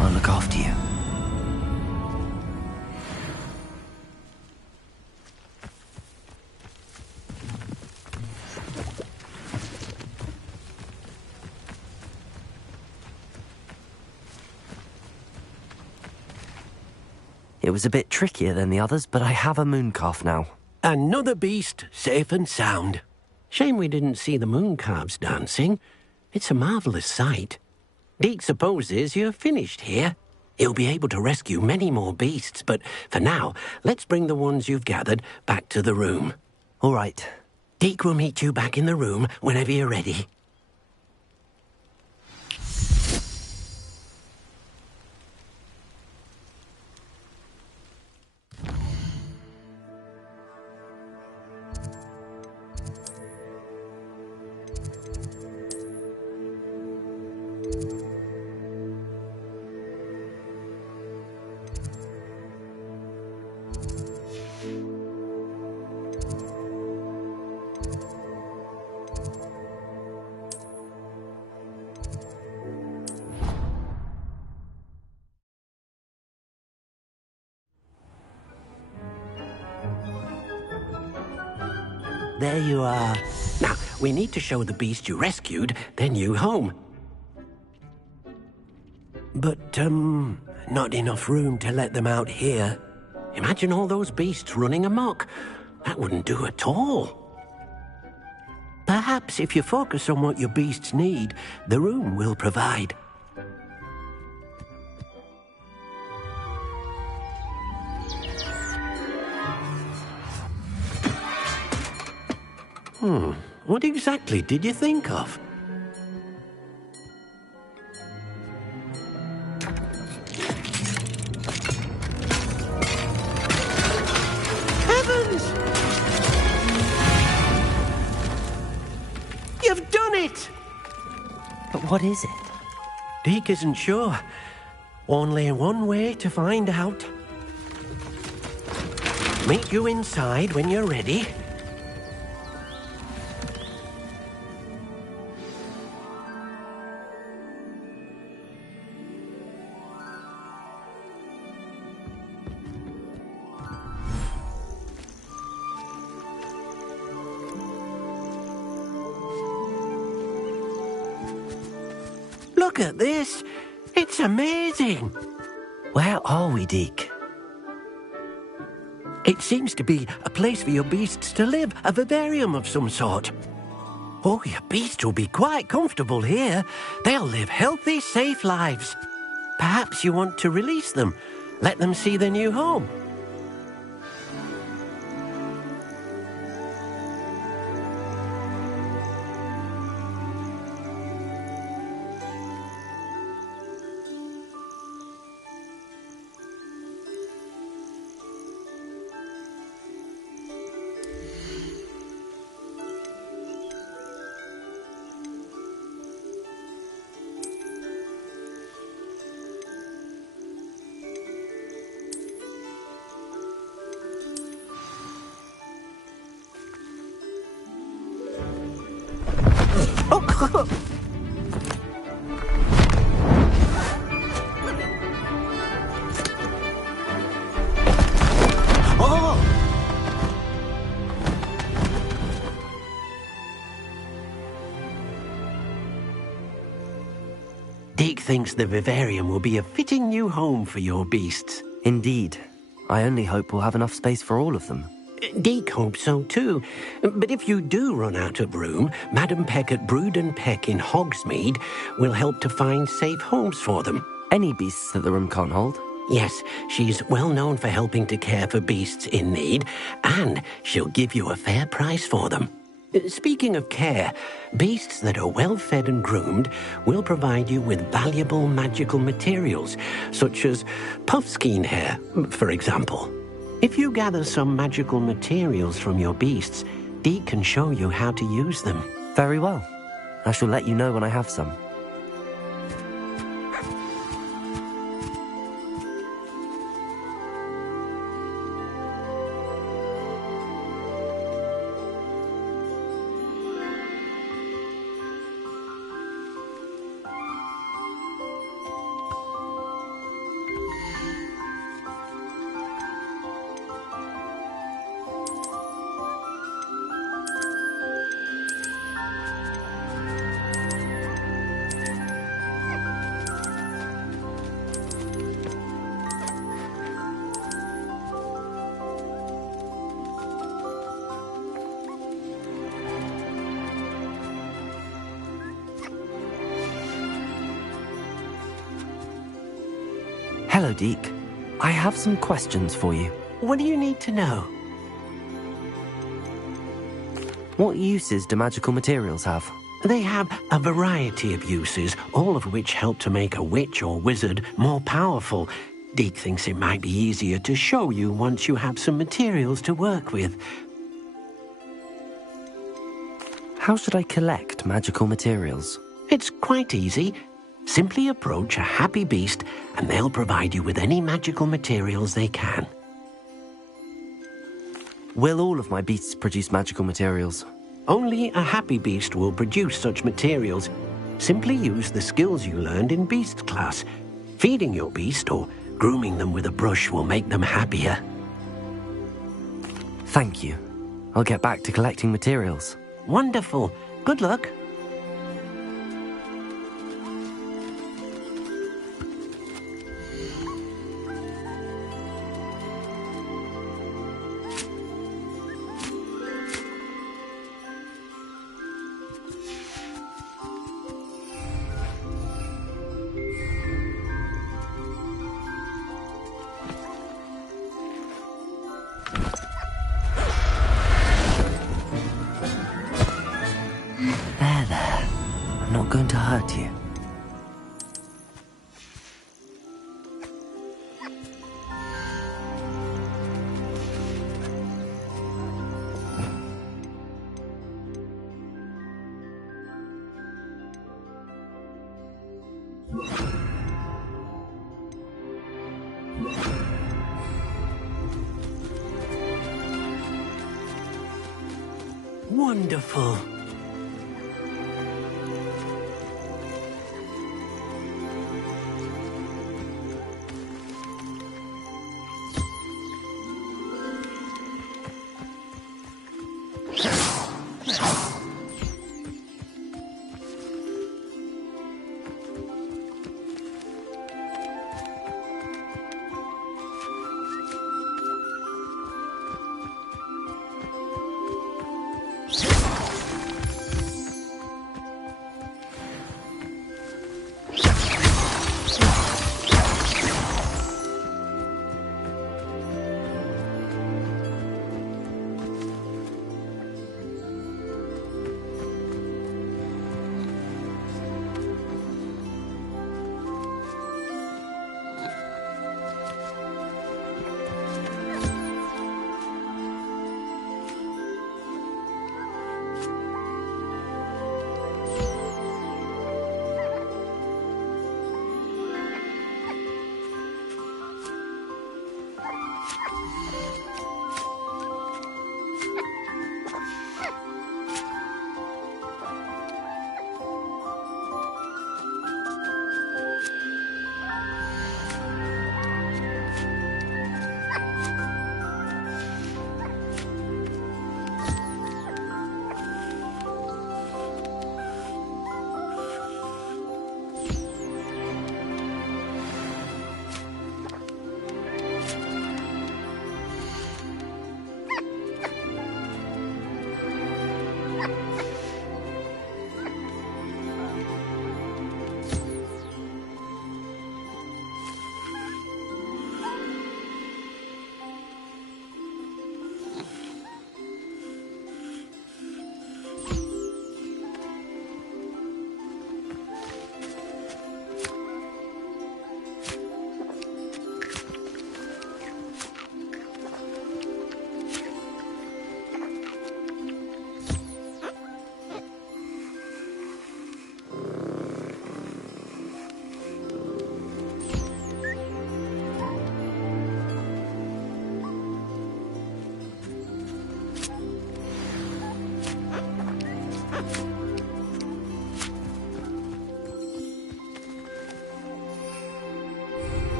I'll look after you. It was a bit trickier than the others, but I have a mooncalf now. Another beast, safe and sound. Shame we didn't see the mooncalves dancing. It's a marvellous sight. Deke supposes you're finished here. He'll be able to rescue many more beasts, but for now, let's bring the ones you've gathered back to the room. All right. Deke will meet you back in the room whenever you're ready. There you are. Now, we need to show the beast you rescued their new home. But, not enough room to let them out here. Imagine all those beasts running amok. That wouldn't do at all. Perhaps if you focus on what your beasts need, the room will provide. What exactly did you think of? Heavens! You've done it! But what is it? Deke isn't sure. Only one way to find out. Meet you inside when you're ready. Look at this. It's amazing. Where are we, Deke? It seems to be a place for your beasts to live, a vivarium of some sort. Oh, your beasts will be quite comfortable here. They'll live healthy, safe lives. Perhaps you want to release them, let them see their new home. Deke thinks the vivarium will be a fitting new home for your beasts. Indeed. I only hope we'll have enough space for all of them. Deke hopes so too. But if you do run out of room, Madam Peck at Brood and Peck in Hogsmeade will help to find safe homes for them. Any beasts that the room can't hold? Yes, she's well known for helping to care for beasts in need, and she'll give you a fair price for them. Speaking of care, beasts that are well fed and groomed will provide you with valuable magical materials, such as puffskein hair, for example. If you gather some magical materials from your beasts, Deke can show you how to use them. Very well. I shall let you know when I have some. Hello, Deke. I have some questions for you. What do you need to know? What uses do magical materials have? They have a variety of uses, all of which help to make a witch or wizard more powerful. Deke thinks it might be easier to show you once you have some materials to work with. How should I collect magical materials? It's quite easy. Simply approach a happy beast and they'll provide you with any magical materials they can. Will all of my beasts produce magical materials? Only a happy beast will produce such materials. Simply use the skills you learned in beast class. Feeding your beast or grooming them with a brush will make them happier. Thank you. I'll get back to collecting materials. Wonderful. Good luck. There. I'm not going to hurt you. Wonderful.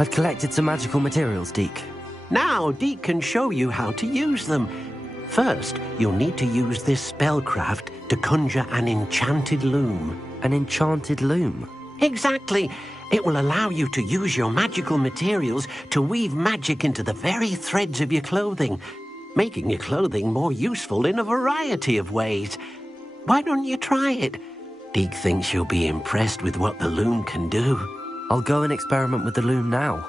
I've collected some magical materials, Deke. Now, Deke can show you how to use them. First, you'll need to use this spellcraft to conjure an enchanted loom. An enchanted loom? Exactly. It will allow you to use your magical materials to weave magic into the very threads of your clothing, making your clothing more useful in a variety of ways. Why don't you try it? Deke thinks you'll be impressed with what the loom can do. I'll go and experiment with the loom now.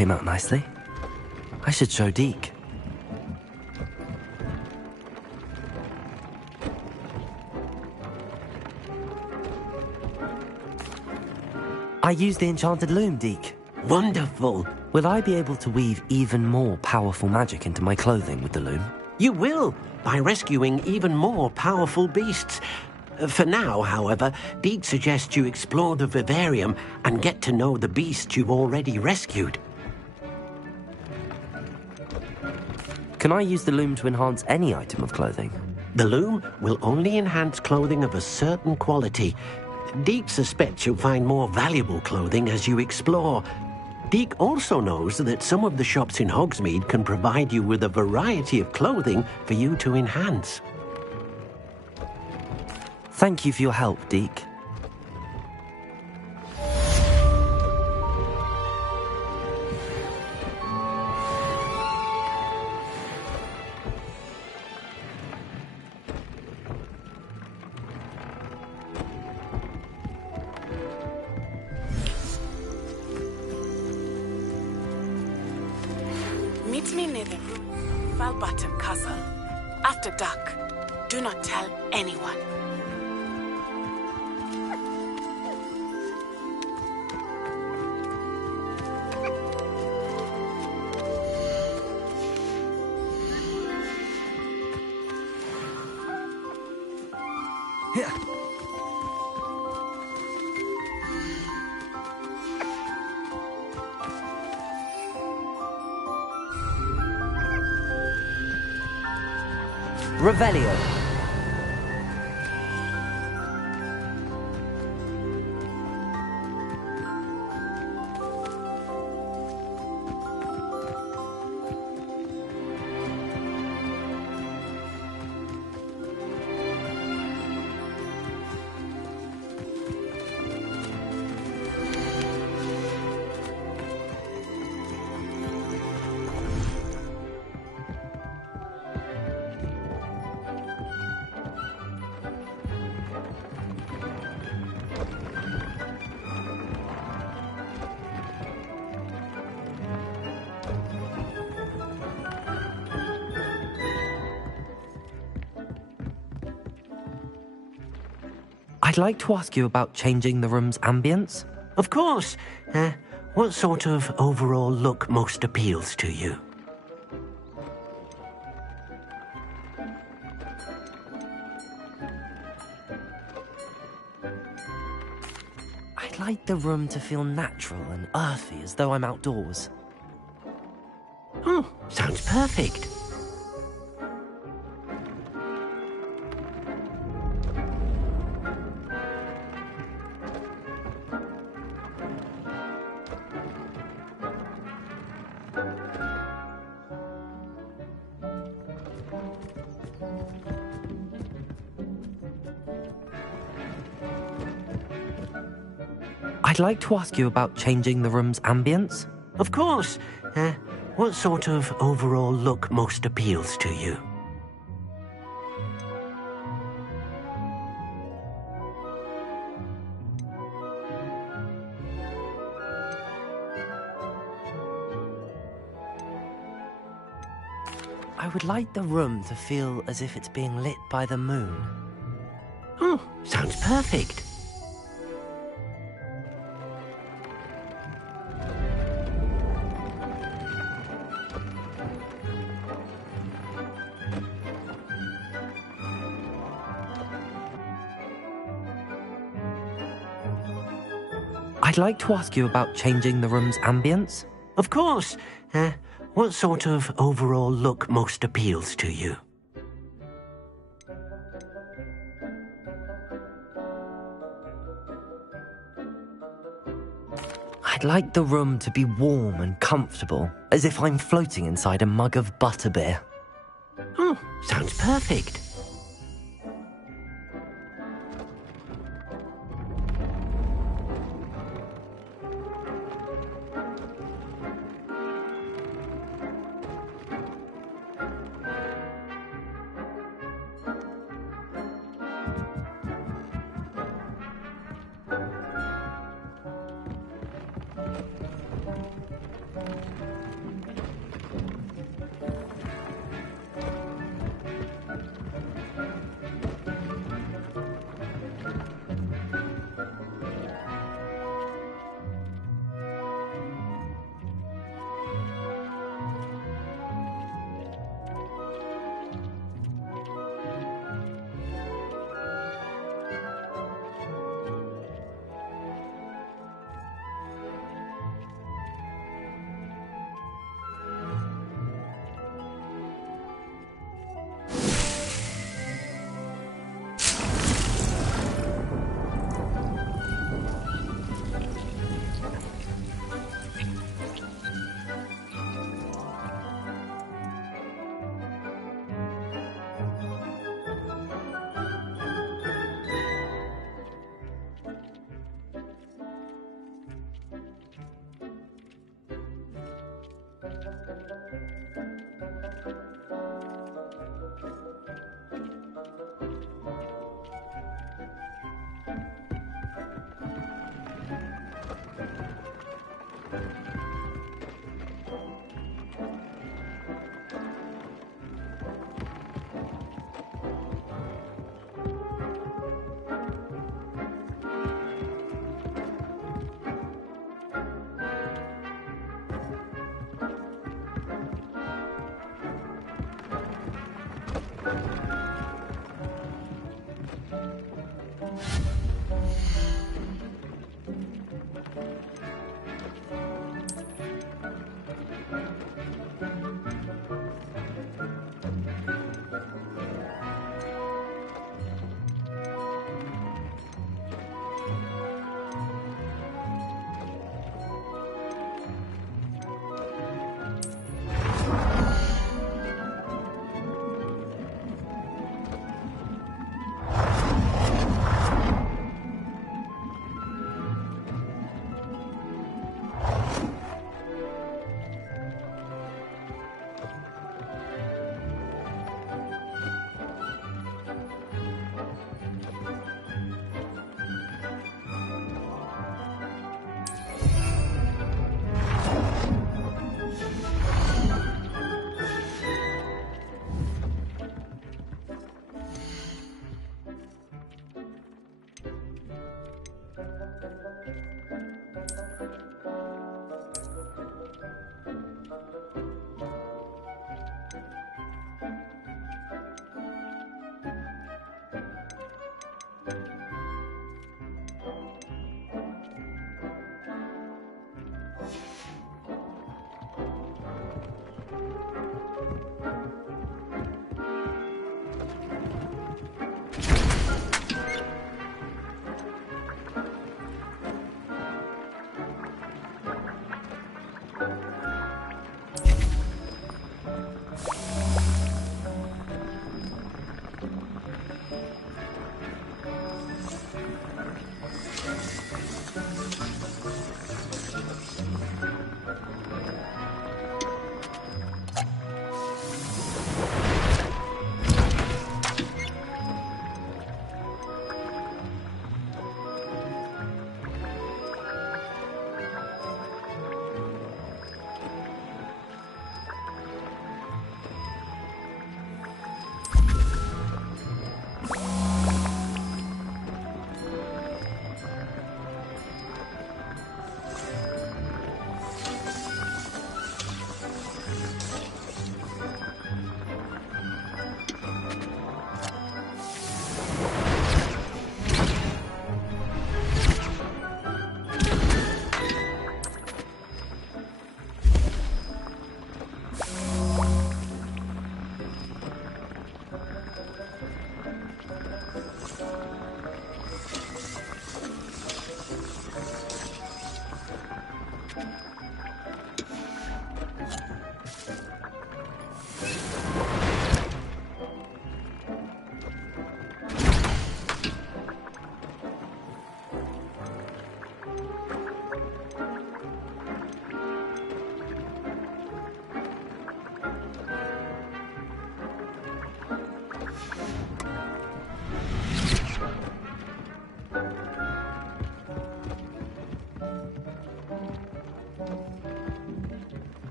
came out nicely. I should show Deke. I used the enchanted loom, Deke. Wonderful. Will I be able to weave even more powerful magic into my clothing with the loom? You will, by rescuing even more powerful beasts. For now, however, Deke suggests you explore the vivarium and get to know the beasts you've already rescued. Can I use the loom to enhance any item of clothing? The loom will only enhance clothing of a certain quality. Deke suspects you'll find more valuable clothing as you explore. Deke also knows that some of the shops in Hogsmeade can provide you with a variety of clothing for you to enhance. Thank you for your help, Deke. Meet me near the ruins of Falbottom Castle. After dark. Do not tell anyone. Revelio. I'd like to ask you about changing the room's ambience. Of course. What sort of overall look most appeals to you? I'd like the room to feel natural and earthy, as though I'm outdoors. Oh, sounds perfect. I'd like to ask you about changing the room's ambience. Of course. What sort of overall look most appeals to you? I would like the room to feel as if it's being lit by the moon. Oh, sounds perfect. I'd like to ask you about changing the room's ambience. Of course. What sort of overall look most appeals to you? I'd like the room to be warm and comfortable, as if I'm floating inside a mug of butterbeer. Oh, sounds perfect.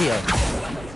Accio!